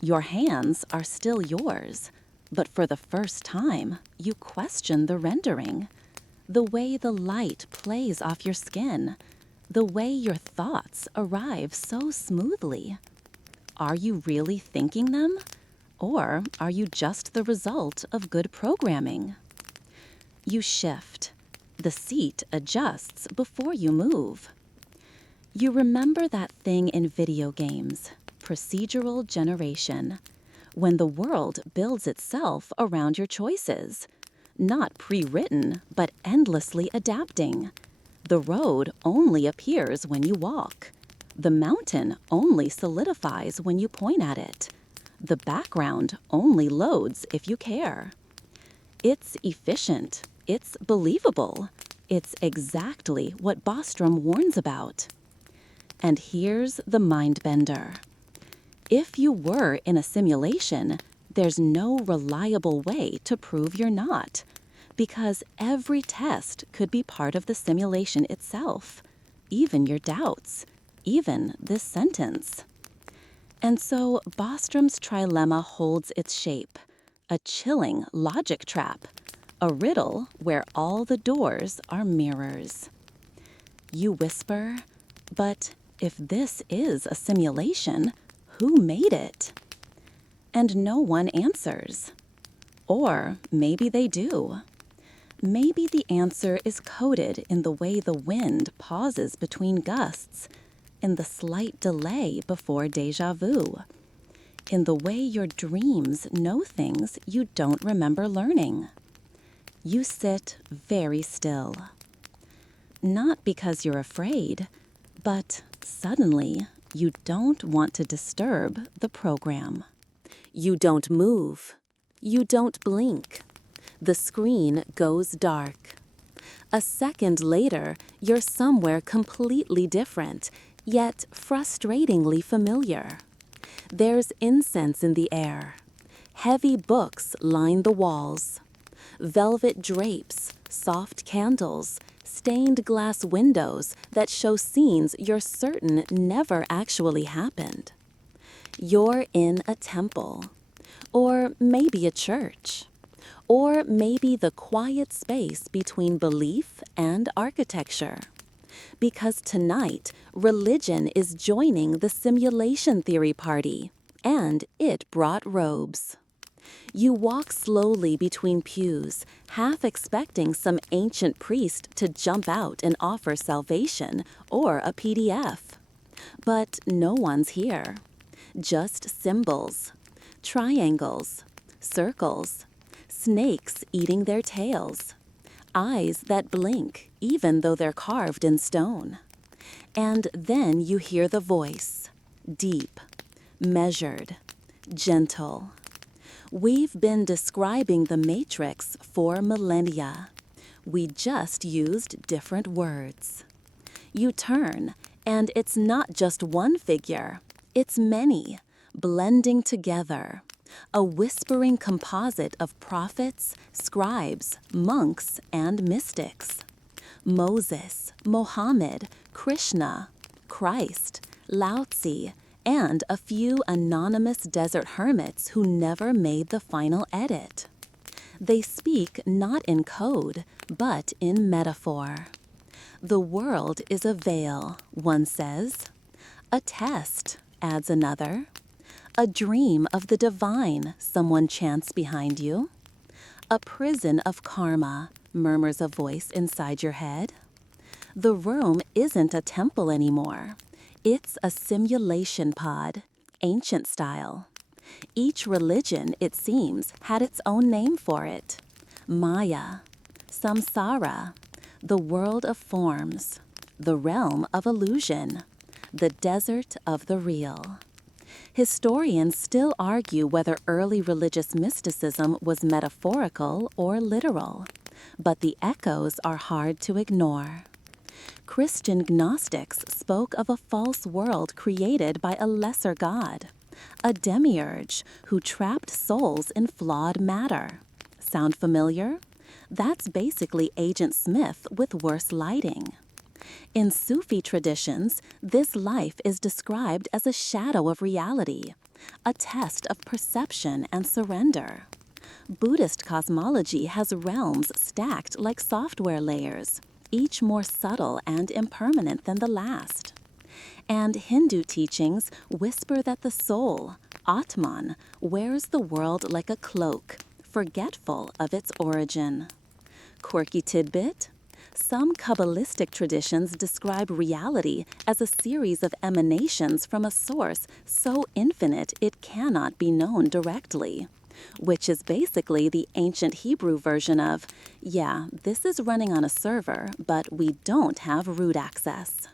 Your hands are still yours, but for the first time, you question the rendering. The way the light plays off your skin. The way your thoughts arrive so smoothly. Are you really thinking them? Or are you just the result of good programming? You shift. The seat adjusts before you move. You remember that thing in video games, procedural generation, when the world builds itself around your choices, not pre-written, but endlessly adapting. The road only appears when you walk. The mountain only solidifies when you point at it. The background only loads if you care. It's efficient. It's believable. It's exactly what Bostrom warns about. And here's the mind bender. If you were in a simulation, there's no reliable way to prove you're not, because every test could be part of the simulation itself, even your doubts, even this sentence. And so Bostrom's trilemma holds its shape, a chilling logic trap, a riddle where all the doors are mirrors. You whisper, but if this is a simulation, who made it? And no one answers. Or maybe they do. Maybe the answer is coded in the way the wind pauses between gusts, in the slight delay before déjà vu, in the way your dreams know things you don't remember learning. You sit very still. Not because you're afraid, but suddenly you don't want to disturb the program. You don't move. You don't blink. The screen goes dark. A second later, you're somewhere completely different, yet frustratingly familiar. There's incense in the air. Heavy books line the walls. Velvet drapes, soft candles, stained glass windows that show scenes you're certain never actually happened. You're in a temple, or maybe a church, or maybe the quiet space between belief and architecture. Because tonight, religion is joining the simulation theory party, and it brought robes. You walk slowly between pews, half expecting some ancient priest to jump out and offer salvation or a PDF. But no one's here. Just symbols, triangles, circles, snakes eating their tails, eyes that blink even though they're carved in stone. And then you hear the voice, deep, measured, gentle. We've been describing the Matrix for millennia. We just used different words. You turn, and it's not just one figure. It's many, blending together. A whispering composite of prophets, scribes, monks, and mystics. Moses, Mohammed, Krishna, Christ, Lao Tzu, and a few anonymous desert hermits who never made the final edit. They speak not in code, but in metaphor. The world is a veil, one says. A test, adds another. A dream of the divine, someone chants behind you. A prison of karma, murmurs a voice inside your head. The room isn't a temple anymore. It's a simulation pod, ancient style. Each religion, it seems, had its own name for it. Maya, samsara, the world of forms, the realm of illusion, the desert of the real. Historians still argue whether early religious mysticism was metaphorical or literal, but the echoes are hard to ignore. Christian Gnostics spoke of a false world created by a lesser god, a demiurge who trapped souls in flawed matter. Sound familiar? That's basically Agent Smith with worse lighting. In Sufi traditions, this life is described as a shadow of reality, a test of perception and surrender. Buddhist cosmology has realms stacked like software layers, each more subtle and impermanent than the last. And Hindu teachings whisper that the soul, Atman, wears the world like a cloak, forgetful of its origin. Quirky tidbit? Some Kabbalistic traditions describe reality as a series of emanations from a source so infinite it cannot be known directly, which is basically the ancient Hebrew version of, yeah, this is running on a server, but we don't have root access.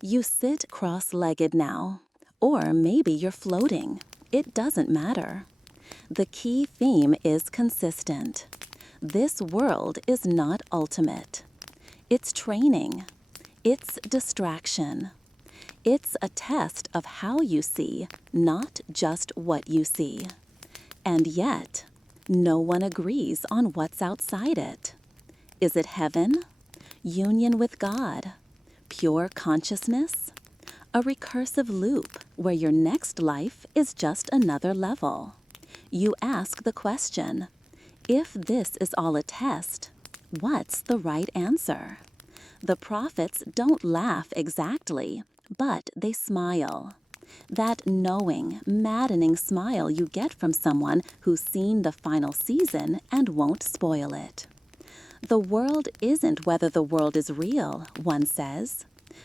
You sit cross-legged now, or maybe you're floating. It doesn't matter. The key theme is consistent. This world is not ultimate. It's training. It's distraction. It's a test of how you see, not just what you see. And yet, no one agrees on what's outside it. Is it heaven? Union with God? Pure consciousness? A recursive loop where your next life is just another level? You ask the question, if this is all a test, what's the right answer? The prophets don't laugh exactly, but they smile. That knowing, maddening smile you get from someone who's seen the final season and won't spoil it. The world isn't whether the world is real, one says,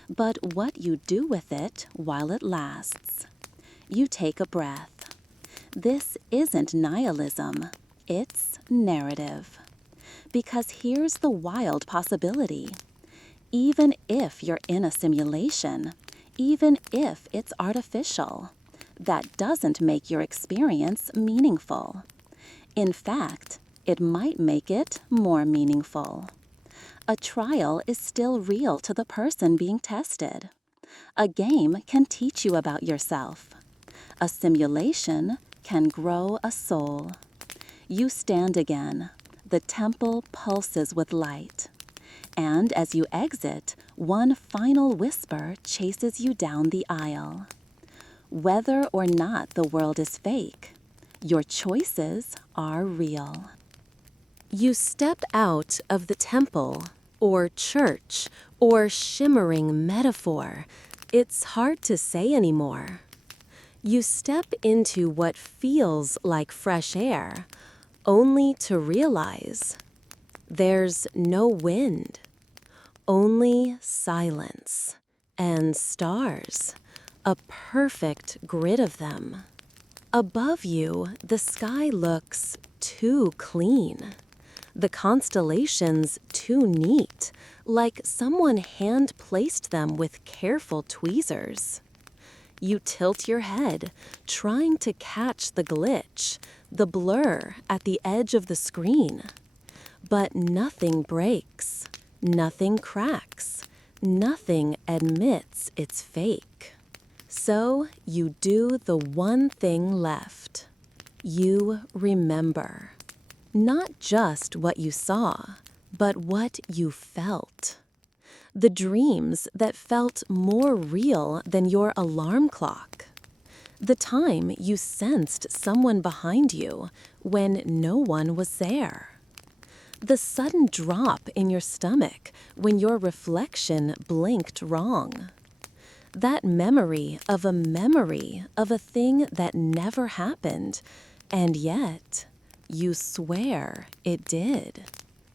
but what you do with it while it lasts. You take a breath. This isn't nihilism, it's narrative. Because here's the wild possibility. Even if you're in a simulation, even if it's artificial, that doesn't make your experience meaningful. In fact, it might make it more meaningful. A trial is still real to the person being tested. A game can teach you about yourself. A simulation can grow a soul. You stand again. The temple pulses with light. And as you exit, one final whisper chases you down the aisle. Whether or not the world is fake, your choices are real. You step out of the temple, or church, or shimmering metaphor. It's hard to say anymore. You step into what feels like fresh air, only to realize there's no wind, only silence and stars, a perfect grid of them. Above you, the sky looks too clean. The constellations too neat, like someone hand-placed them with careful tweezers. You tilt your head, trying to catch the glitch, the blur at the edge of the screen. But nothing breaks, nothing cracks, nothing admits it's fake. So you do the one thing left. You remember. Not just what you saw, but what you felt. The dreams that felt more real than your alarm clock. The time you sensed someone behind you when no one was there. The sudden drop in your stomach when your reflection blinked wrong. That memory of a thing that never happened, and yet you swear it did.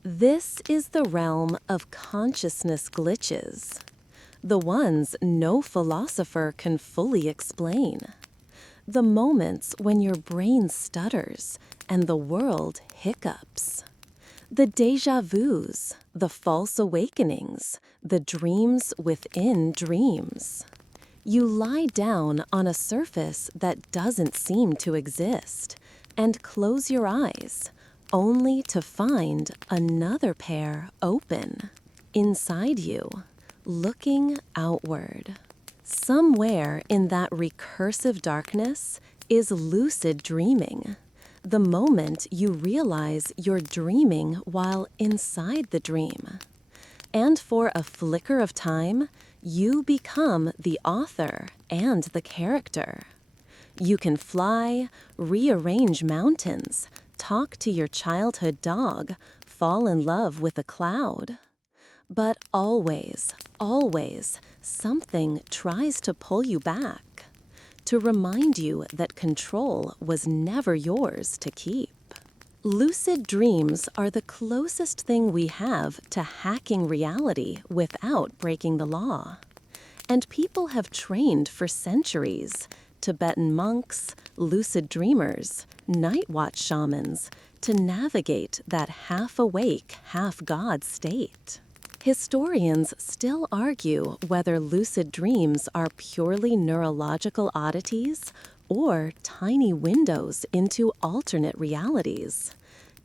This is the realm of consciousness glitches, the ones no philosopher can fully explain. The moments when your brain stutters and the world hiccups. The déjà vus, the false awakenings, the dreams within dreams. You lie down on a surface that doesn't seem to exist and close your eyes, only to find another pair open, inside you, looking outward. Somewhere in that recursive darkness is lucid dreaming, the moment you realize you're dreaming while inside the dream. And for a flicker of time, you become the author and the character. You can fly, rearrange mountains, talk to your childhood dog, fall in love with a cloud. But always, always, something tries to pull you back, to remind you that control was never yours to keep. Lucid dreams are the closest thing we have to hacking reality without breaking the law. And people have trained for centuries, Tibetan monks, lucid dreamers, night watch shamans, to navigate that half-awake, half-god state. Historians still argue whether lucid dreams are purely neurological oddities or tiny windows into alternate realities,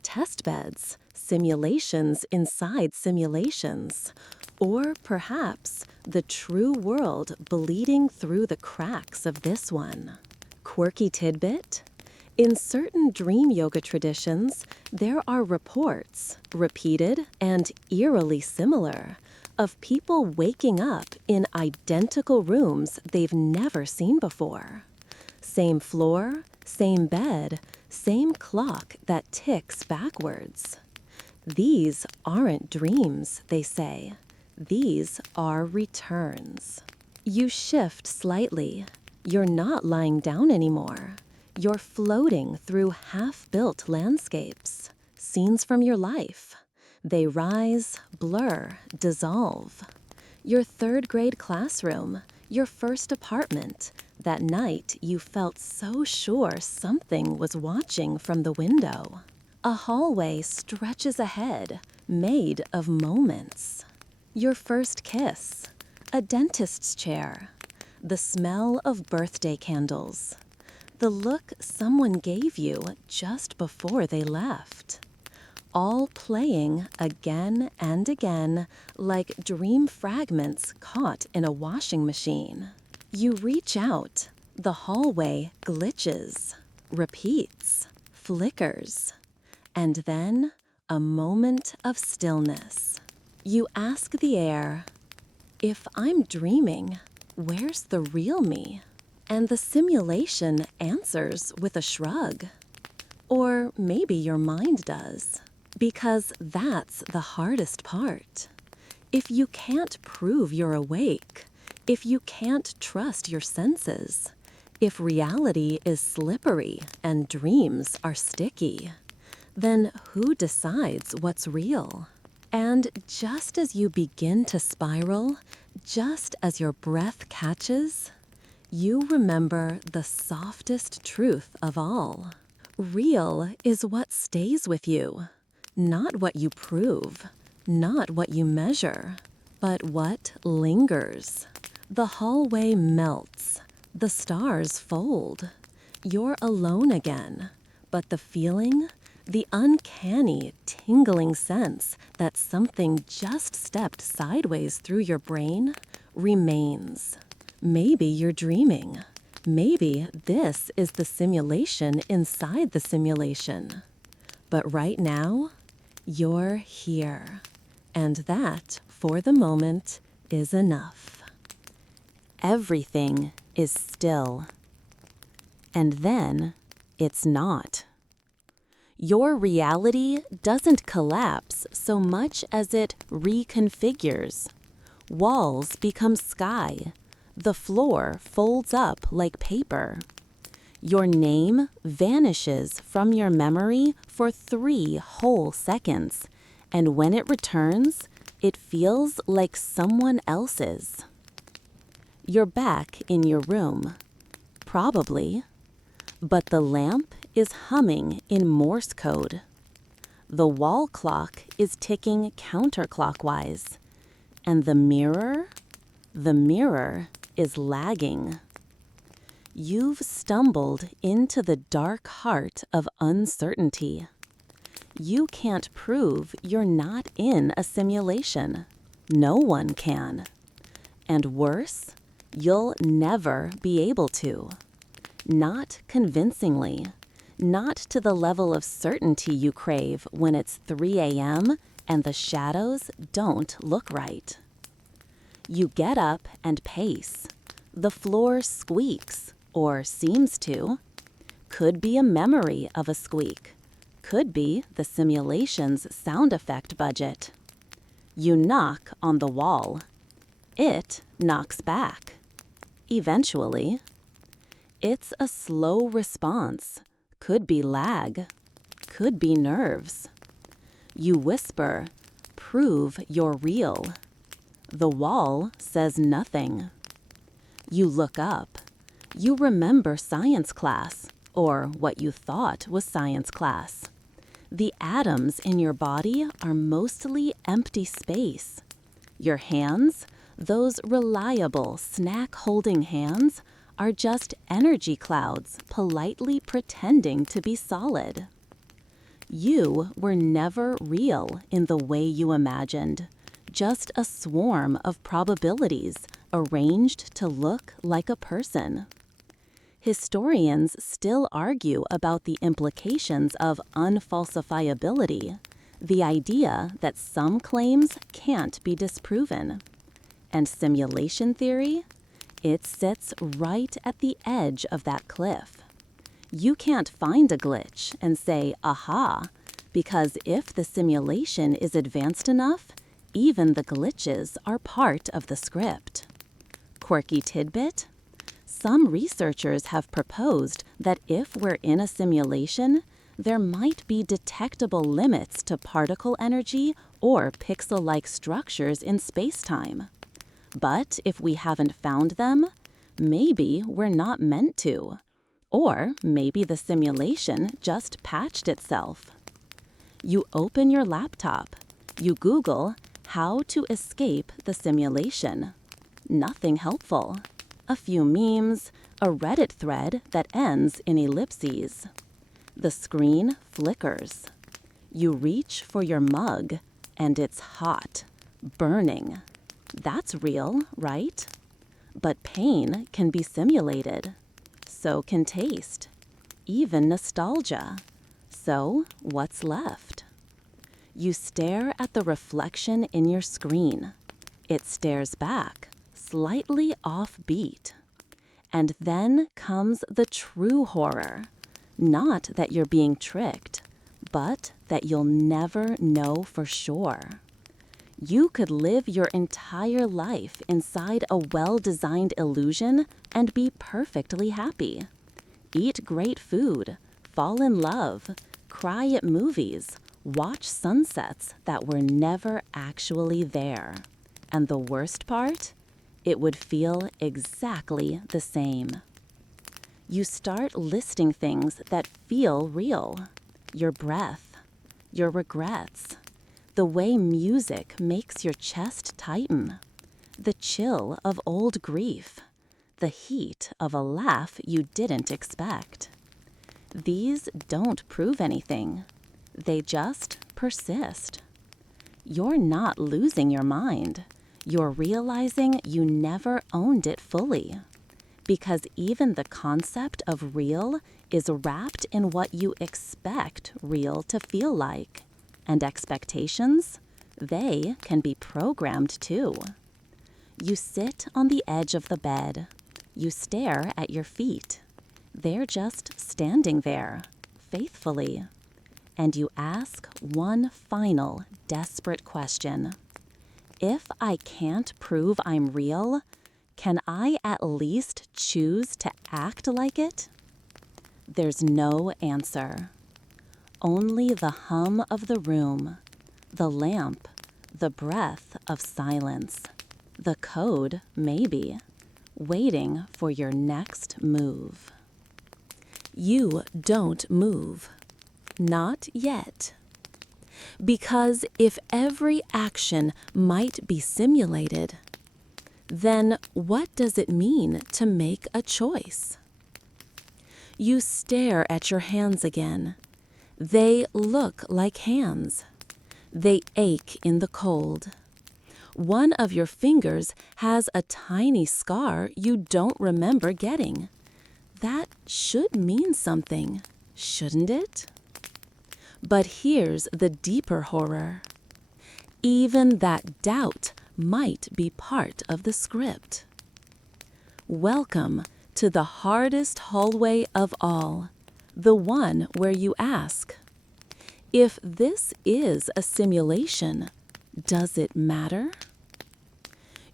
testbeds, simulations inside simulations, or perhaps the true world bleeding through the cracks of this one. Quirky tidbit? In certain dream yoga traditions, there are reports, repeated and eerily similar, of people waking up in identical rooms they've never seen before. Same floor, same bed, same clock that ticks backwards. These aren't dreams, they say. These are returns. You shift slightly. You're not lying down anymore. You're floating through half-built landscapes, scenes from your life. They rise, blur, dissolve. Your third-grade classroom, your first apartment, that night you felt so sure something was watching from the window. A hallway stretches ahead, made of moments. Your first kiss, a dentist's chair, the smell of birthday candles, the look someone gave you just before they left. All playing again and again like dream fragments caught in a washing machine. You reach out, the hallway glitches, repeats, flickers, and then a moment of stillness. You ask the air, if I'm dreaming, where's the real me? And the simulation answers with a shrug. Or maybe your mind does, because that's the hardest part. If you can't prove you're awake, if you can't trust your senses, if reality is slippery and dreams are sticky, then who decides what's real? And just as you begin to spiral, just as your breath catches, you remember the softest truth of all. Real is what stays with you, not what you prove, not what you measure, but what lingers. The hallway melts, the stars fold. You're alone again, but the feeling, the uncanny, tingling sense that something just stepped sideways through your brain remains. Maybe you're dreaming. Maybe this is the simulation inside the simulation. But right now, you're here. And that, for the moment, is enough. Everything is still. And then, it's not. Your reality doesn't collapse so much as it reconfigures. Walls become sky. The floor folds up like paper. Your name vanishes from your memory for 3 whole seconds, and when it returns, it feels like someone else's. You're back in your room, probably, but the lamp is humming in Morse code. The wall clock is ticking counterclockwise, and the mirror is lagging. You've stumbled into the dark heart of uncertainty. You can't prove you're not in a simulation. No one can. And worse, you'll never be able to. Not convincingly. Not to the level of certainty you crave when it's 3 a.m. and the shadows don't look right. You get up and pace. The floor squeaks, or seems to. Could be a memory of a squeak. Could be the simulation's sound effect budget. You knock on the wall. It knocks back. Eventually. It's a slow response. Could be lag. Could be nerves. You whisper, "Prove you're real." The wall says nothing. You look up. You remember science class, or what you thought was science class. The atoms in your body are mostly empty space. Your hands, those reliable snack-holding hands, are just energy clouds politely pretending to be solid. You were never real in the way you imagined, just a swarm of probabilities arranged to look like a person. Historians still argue about the implications of unfalsifiability, the idea that some claims can't be disproven. And simulation theory? It sits right at the edge of that cliff. You can't find a glitch and say, "Aha," because if the simulation is advanced enough, even the glitches are part of the script. Quirky tidbit? Some researchers have proposed that if we're in a simulation, there might be detectable limits to particle energy or pixel-like structures in space-time. But if we haven't found them, maybe we're not meant to. Or maybe the simulation just patched itself. You open your laptop. You Google how to escape the simulation. Nothing helpful. A few memes, a Reddit thread that ends in ellipses. The screen flickers. You reach for your mug, and it's hot, burning. That's real, right? But pain can be simulated. So can taste. Even nostalgia. So what's left? You stare at the reflection in your screen. It stares back, slightly offbeat. And then comes the true horror. Not that you're being tricked, but that you'll never know for sure. You could live your entire life inside a well-designed illusion and be perfectly happy. Eat great food, fall in love, cry at movies, watch sunsets that were never actually there. And the worst part? It would feel exactly the same. You start listing things that feel real. Your breath, your regrets, the way music makes your chest tighten, the chill of old grief, the heat of a laugh you didn't expect. These don't prove anything. They just persist. You're not losing your mind. You're realizing you never owned it fully. Because even the concept of real is wrapped in what you expect real to feel like. And expectations, they can be programmed too. You sit on the edge of the bed. You stare at your feet. They're just standing there, faithfully. And you ask one final, desperate question. If I can't prove I'm real, can I at least choose to act like it? There's no answer. Only the hum of the room, the lamp, the breath of silence, the code, maybe, waiting for your next move. You don't move. Not yet. Because if every action might be simulated, then what does it mean to make a choice? You stare at your hands again. They look like hands. They ache in the cold. One of your fingers has a tiny scar you don't remember getting. That should mean something, shouldn't it? But here's the deeper horror. Even that doubt might be part of the script. Welcome to the hardest hallway of all, the one where you ask, if this is a simulation, does it matter?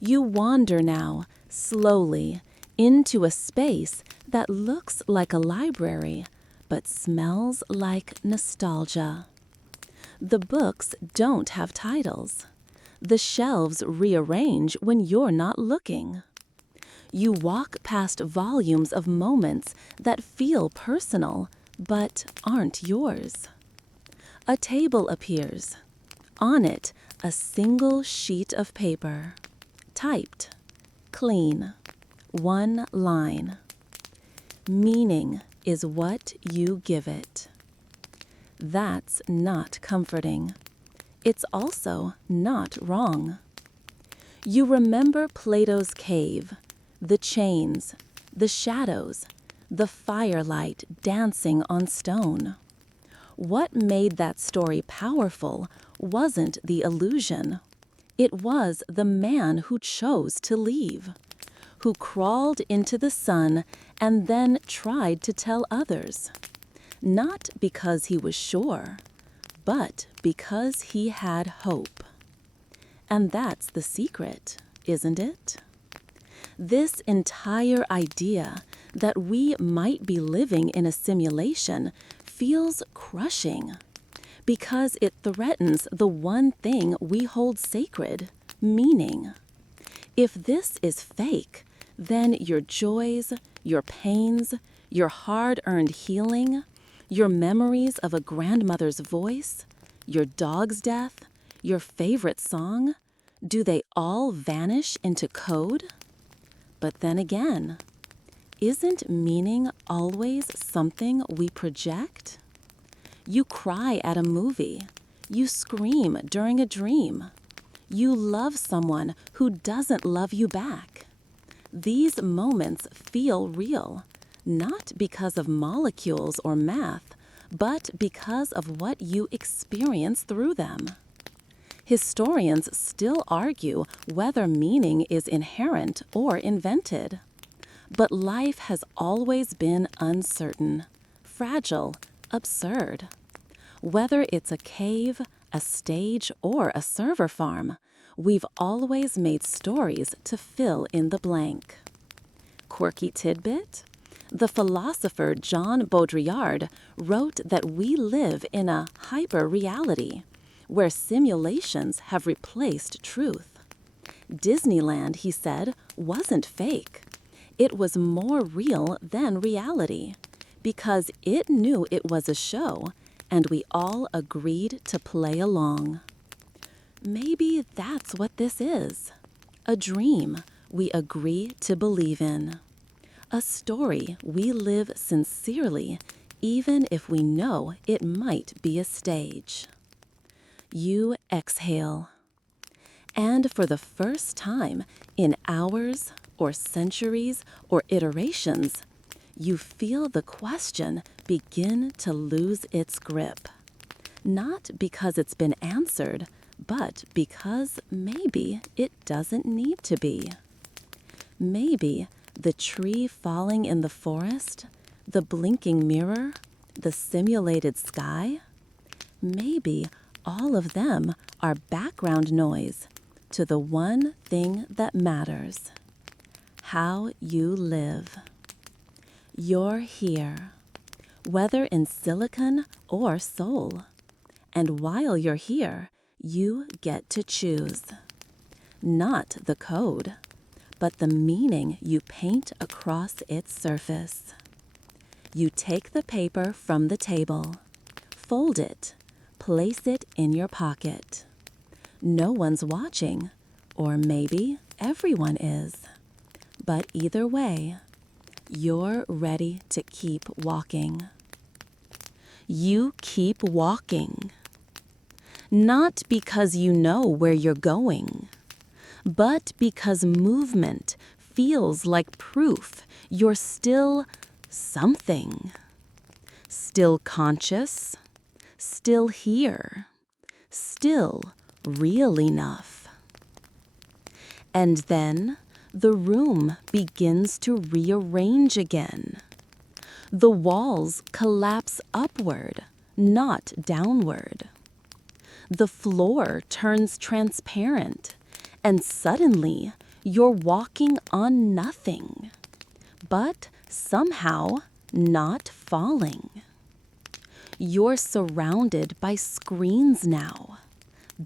You wander now, slowly, into a space that looks like a library, but smells like nostalgia. The books don't have titles. The shelves rearrange when you're not looking. You walk past volumes of moments that feel personal, but aren't yours. A table appears. On it, a single sheet of paper. Typed. Clean. One line. Meaning is what you give it. That's not comforting. It's also not wrong. You remember Plato's cave, the chains, the shadows, the firelight dancing on stone. What made that story powerful wasn't the illusion. It was the man who chose to leave, who crawled into the sun and then tried to tell others. Not because he was sure, but because he had hope. And that's the secret, isn't it? This entire idea that we might be living in a simulation feels crushing because it threatens the one thing we hold sacred, meaning. If this is fake, then your joys, your pains, your hard-earned healing, your memories of a grandmother's voice, your dog's death, your favorite song, do they all vanish into code? But then again, isn't meaning always something we project? You cry at a movie. You scream during a dream. You love someone who doesn't love you back. These moments feel real, not because of molecules or math, but because of what you experience through them. Historians still argue whether meaning is inherent or invented. But life has always been uncertain, fragile, absurd. Whether it's a cave, a stage, or a server farm, we've always made stories to fill in the blank. Quirky tidbit? The philosopher John Baudrillard wrote that we live in a hyper-reality, where simulations have replaced truth. Disneyland, he said, wasn't fake. It was more real than reality, because it knew it was a show, and we all agreed to play along. Maybe that's what this is. A dream we agree to believe in. A story we live sincerely, even if we know it might be a stage. You exhale. And for the first time in hours or centuries or iterations, you feel the question begin to lose its grip. Not because it's been answered, but because maybe it doesn't need to be. Maybe the tree falling in the forest, the blinking mirror, the simulated sky, maybe all of them are background noise to the one thing that matters: how you live. You're here, whether in silicon or soul. And while you're here, you get to choose. Not the code, but the meaning you paint across its surface. You take the paper from the table, fold it, place it in your pocket. No one's watching, or maybe everyone is. But either way, you're ready to keep walking. You keep walking. Not because you know where you're going, but because movement feels like proof you're still something. Still conscious, still here, still real enough. And then the room begins to rearrange again. The walls collapse upward, not downward. The floor turns transparent, and suddenly You're walking on nothing, but somehow not falling. You're surrounded by screens now,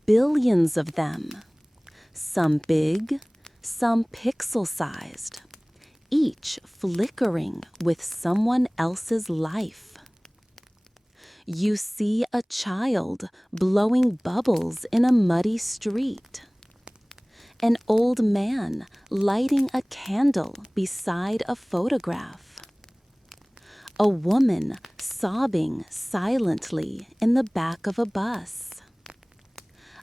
billions of them, some big, some pixel-sized, each flickering with someone else's life. You see a child blowing bubbles in a muddy street. An old man lighting a candle beside a photograph. A woman sobbing silently in the back of a bus.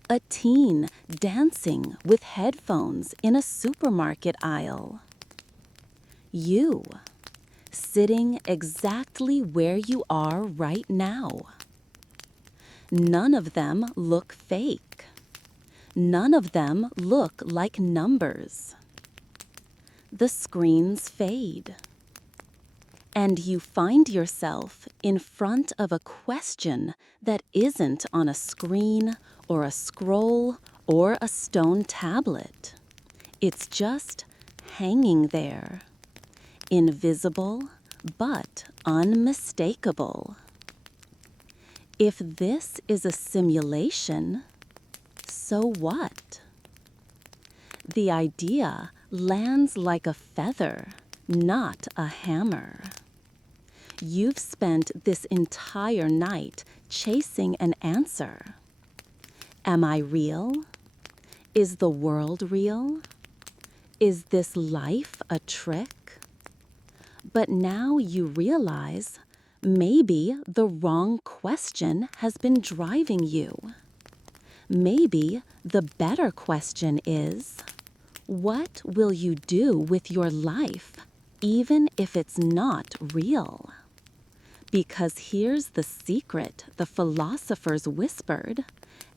A teen dancing with headphones in a supermarket aisle. You, sitting exactly where you are right now. None of them look fake. None of them look like numbers. The screens fade. And you find yourself in front of a question that isn't on a screen or a scroll or a stone tablet. It's just hanging there, invisible but unmistakable. If this is a simulation, so what? The idea lands like a feather, not a hammer. You've spent this entire night chasing an answer. Am I real? Is the world real? Is this life a trick? But now you realize maybe the wrong question has been driving you. Maybe the better question is, what will you do with your life, even if it's not real? Because here's the secret the philosophers whispered,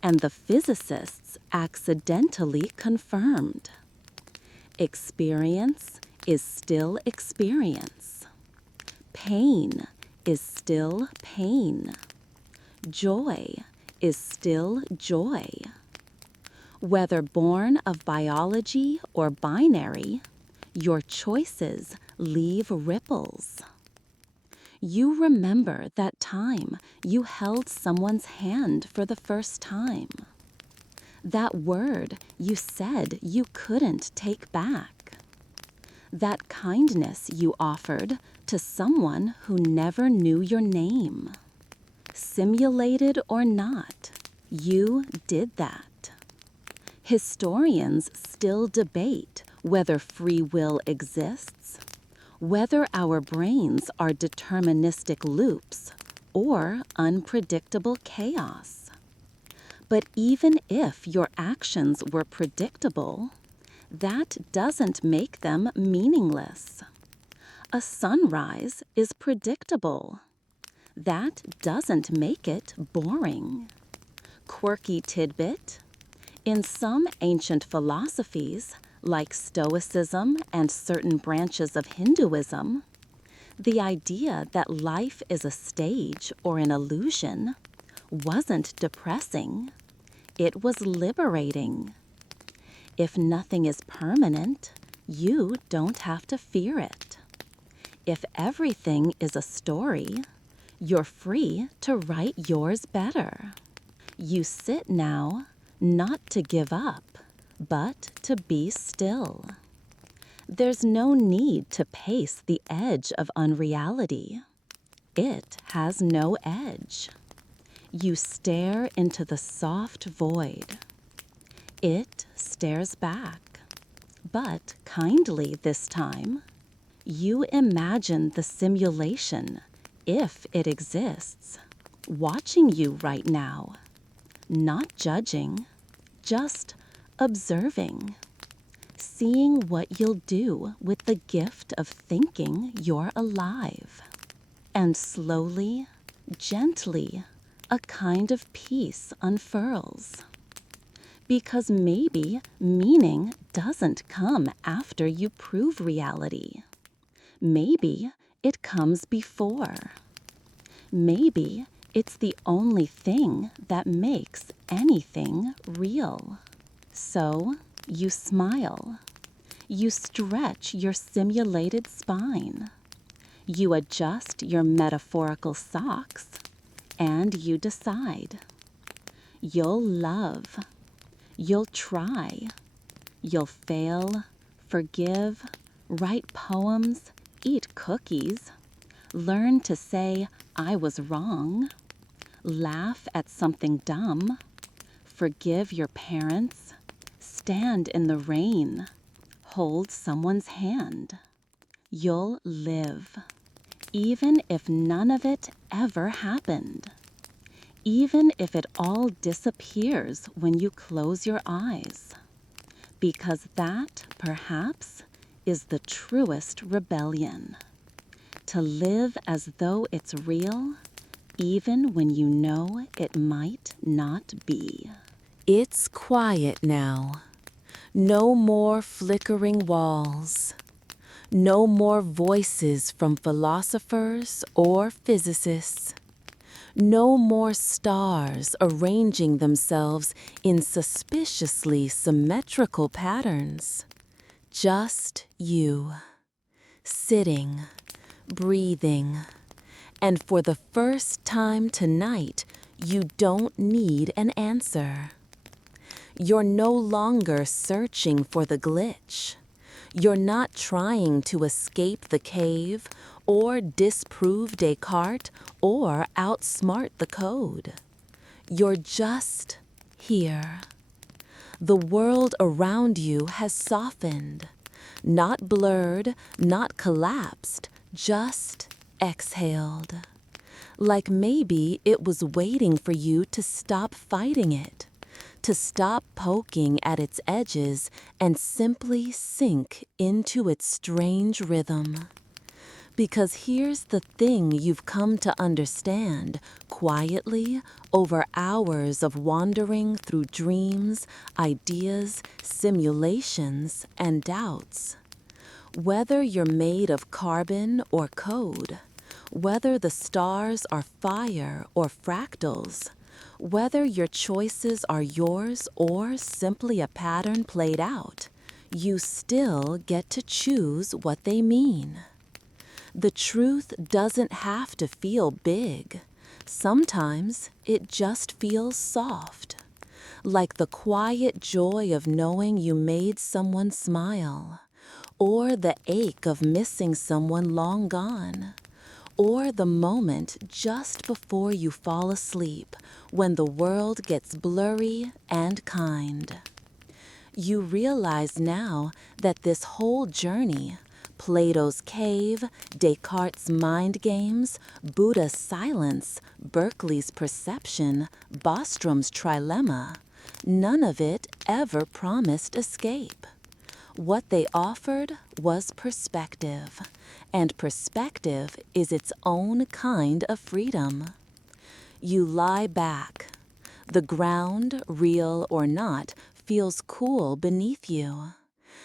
and the physicists accidentally confirmed. Experience is still experience. Pain is still pain. Joy is still joy. Whether born of biology or binary, your choices leave ripples. You remember that time you held someone's hand for the first time. That word you said you couldn't take back. That kindness you offered to someone who never knew your name. Simulated or not, you did that. Historians still debate whether free will exists, whether our brains are deterministic loops or unpredictable chaos. But even if your actions were predictable, that doesn't make them meaningless. A sunrise is predictable. That doesn't make it boring. Quirky tidbit: in some ancient philosophies, like Stoicism and certain branches of Hinduism, the idea that life is a stage or an illusion wasn't depressing. It was liberating. If nothing is permanent, you don't have to fear it. If everything is a story, you're free to write yours better. You sit now, not to give up, but to be still. There's no need to pace the edge of unreality. It has no edge. You stare into the soft void. It stares back, but kindly this time. You imagine the simulation, if it exists, watching you right now. Not judging, just observing. Seeing what you'll do with the gift of thinking you're alive. And slowly, gently, a kind of peace unfurls. Because maybe meaning doesn't come after you prove reality. Maybe it comes before. Maybe it's the only thing that makes anything real. So you smile. You stretch your simulated spine. You adjust your metaphorical socks, and you decide. You'll love. You'll try. You'll fail, forgive, write poems, eat cookies, learn to say, "I was wrong," laugh at something dumb, forgive your parents, stand in the rain, hold someone's hand. You'll live, even if none of it ever happened, even if it all disappears when you close your eyes, because that, perhaps, is the truest rebellion, to live as though it's real, even when you know it might not be. It's quiet now. No more flickering walls. No more voices from philosophers or physicists. No more stars arranging themselves in suspiciously symmetrical patterns. Just you, sitting, breathing. And for the first time tonight, you don't need an answer. You're no longer searching for the glitch. You're not trying to escape the cave or disprove Descartes or outsmart the code. You're just here. The world around you has softened, not blurred, not collapsed, just exhaled. Like maybe it was waiting for you to stop fighting it, to stop poking at its edges and simply sink into its strange rhythm. Because here's the thing you've come to understand quietly over hours of wandering through dreams, ideas, simulations, and doubts. Whether you're made of carbon or code, whether the stars are fire or fractals, whether your choices are yours or simply a pattern played out, you still get to choose what they mean. The truth doesn't have to feel big. Sometimes it just feels soft, like the quiet joy of knowing you made someone smile, or the ache of missing someone long gone, or the moment just before you fall asleep when the world gets blurry and kind. You realize now that this whole journey, Plato's cave, Descartes' mind games, Buddha's silence, Berkeley's perception, Bostrom's trilemma, none of it ever promised escape. What they offered was perspective, and perspective is its own kind of freedom. You lie back. The ground, real or not, feels cool beneath you.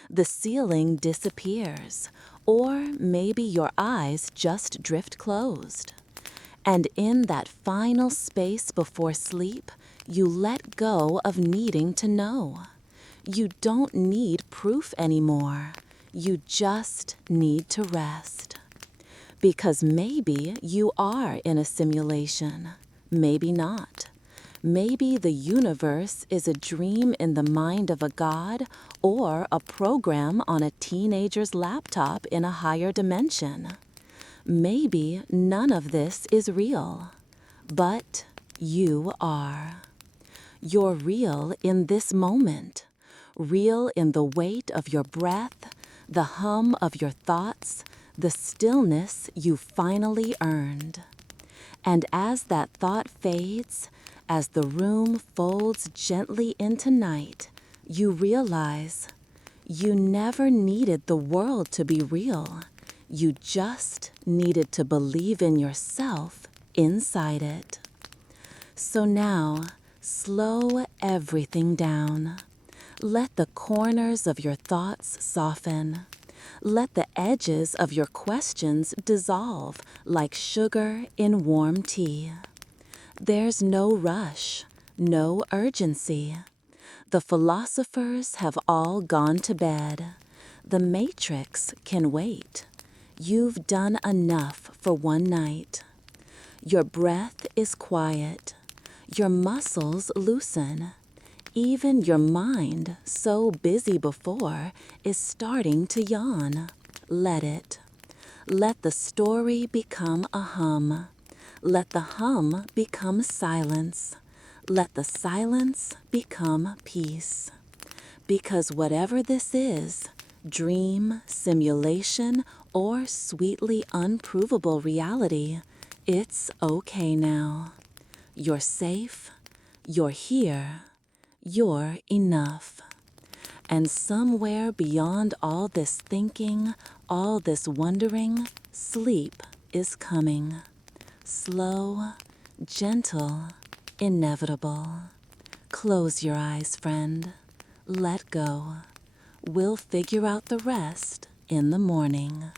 The ceiling disappears, or maybe your eyes just drift closed. And in that final space before sleep, you let go of needing to know. You don't need proof anymore. You just need to rest. Because maybe you are in a simulation, maybe not. Maybe the universe is a dream in the mind of a god or a program on a teenager's laptop in a higher dimension. Maybe none of this is real, but you are. You're real in this moment. Real in the weight of your breath, the hum of your thoughts, the stillness you finally earned. And as that thought fades, as the room folds gently into night, you realize you never needed the world to be real. You just needed to believe in yourself inside it. So now, slow everything down. Let the corners of your thoughts soften. Let the edges of your questions dissolve like sugar in warm tea. There's no rush, no urgency. The philosophers have all gone to bed. The Matrix can wait. You've done enough for one night. Your breath is quiet. Your muscles loosen. Even your mind, so busy before, is starting to yawn. Let it. Let the story become a hum. Let the hum become silence. Let the silence become peace. Because whatever this is, dream, simulation, or sweetly unprovable reality, it's okay now. You're safe. You're here. You're enough. And somewhere beyond all this thinking, all this wondering, sleep is coming. Slow, gentle, inevitable. Close your eyes, friend. Let go. We'll figure out the rest in the morning.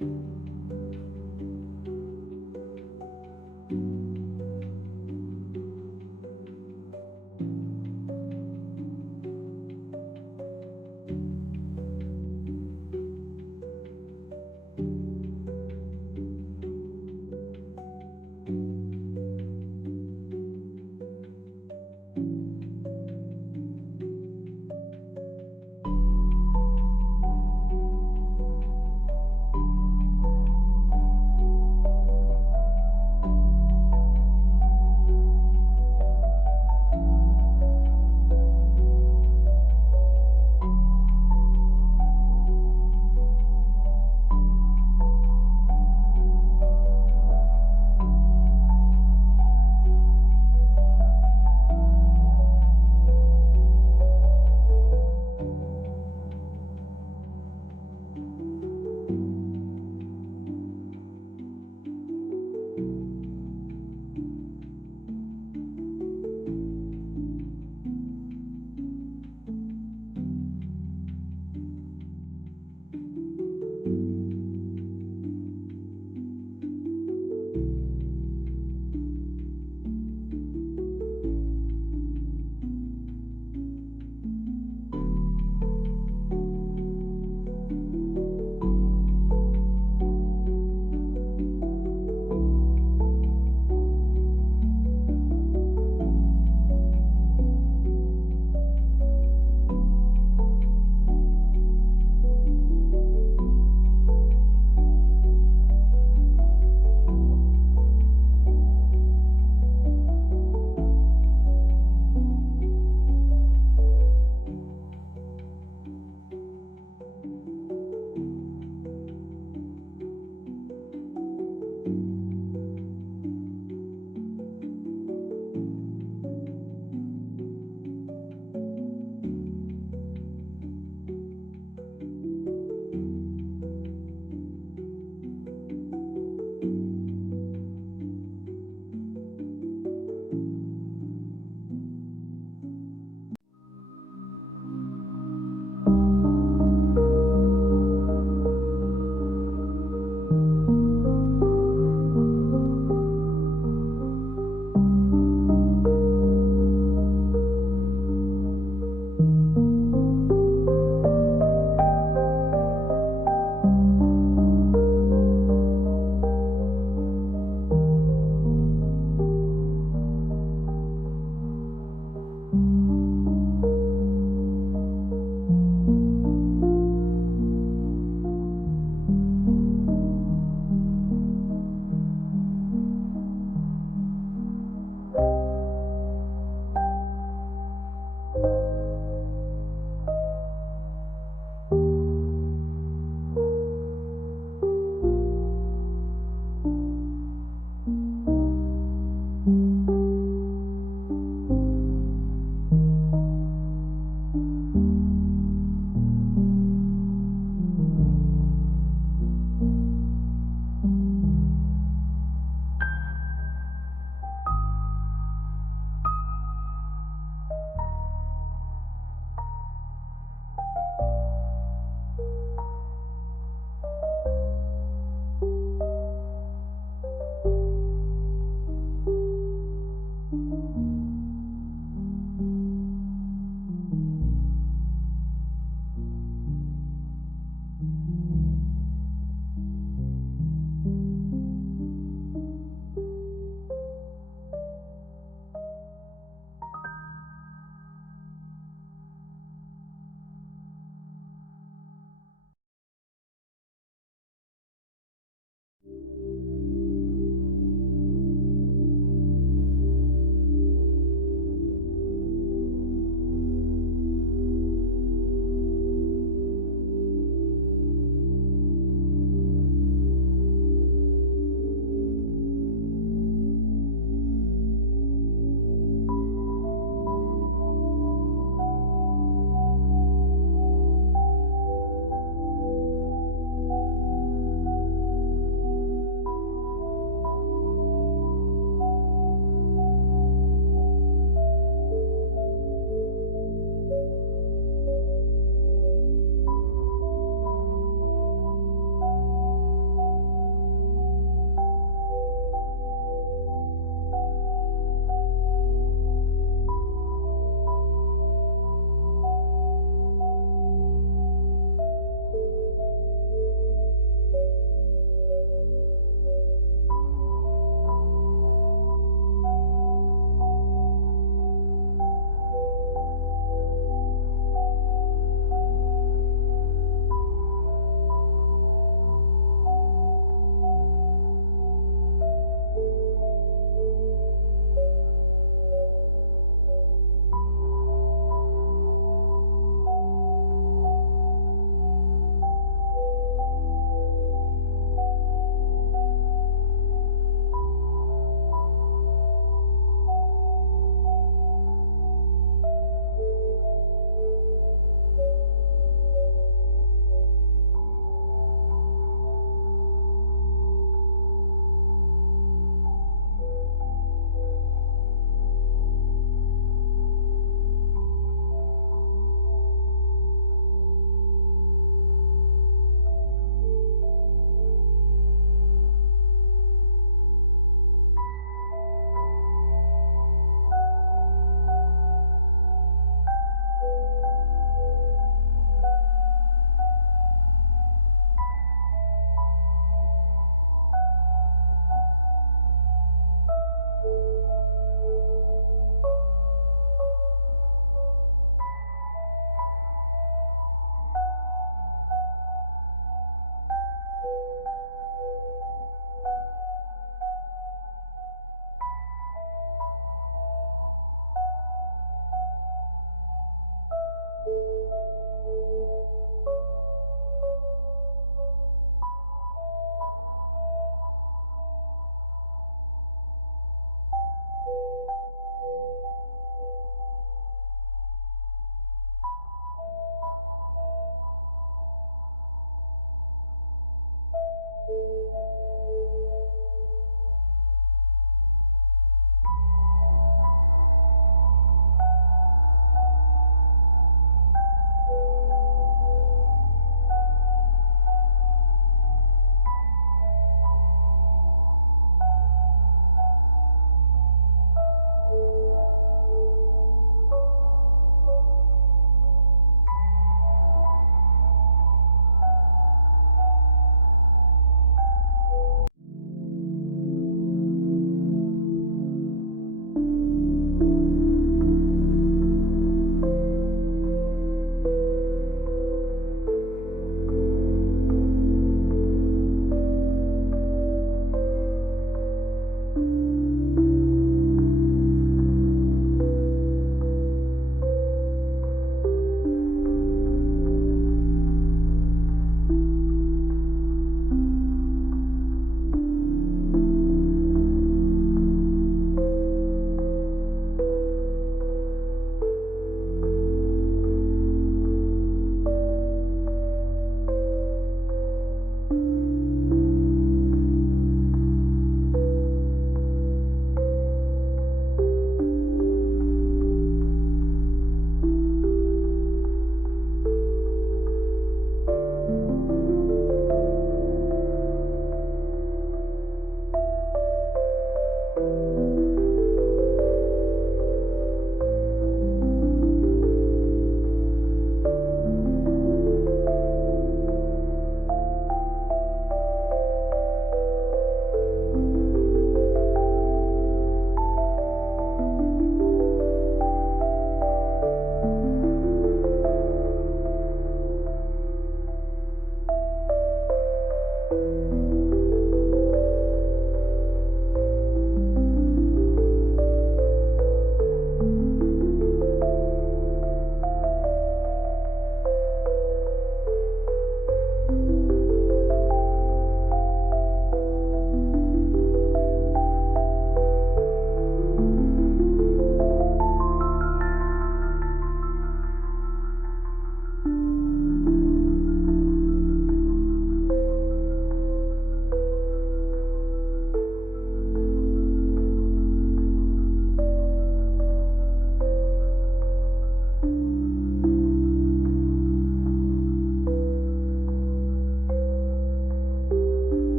Mm-hmm.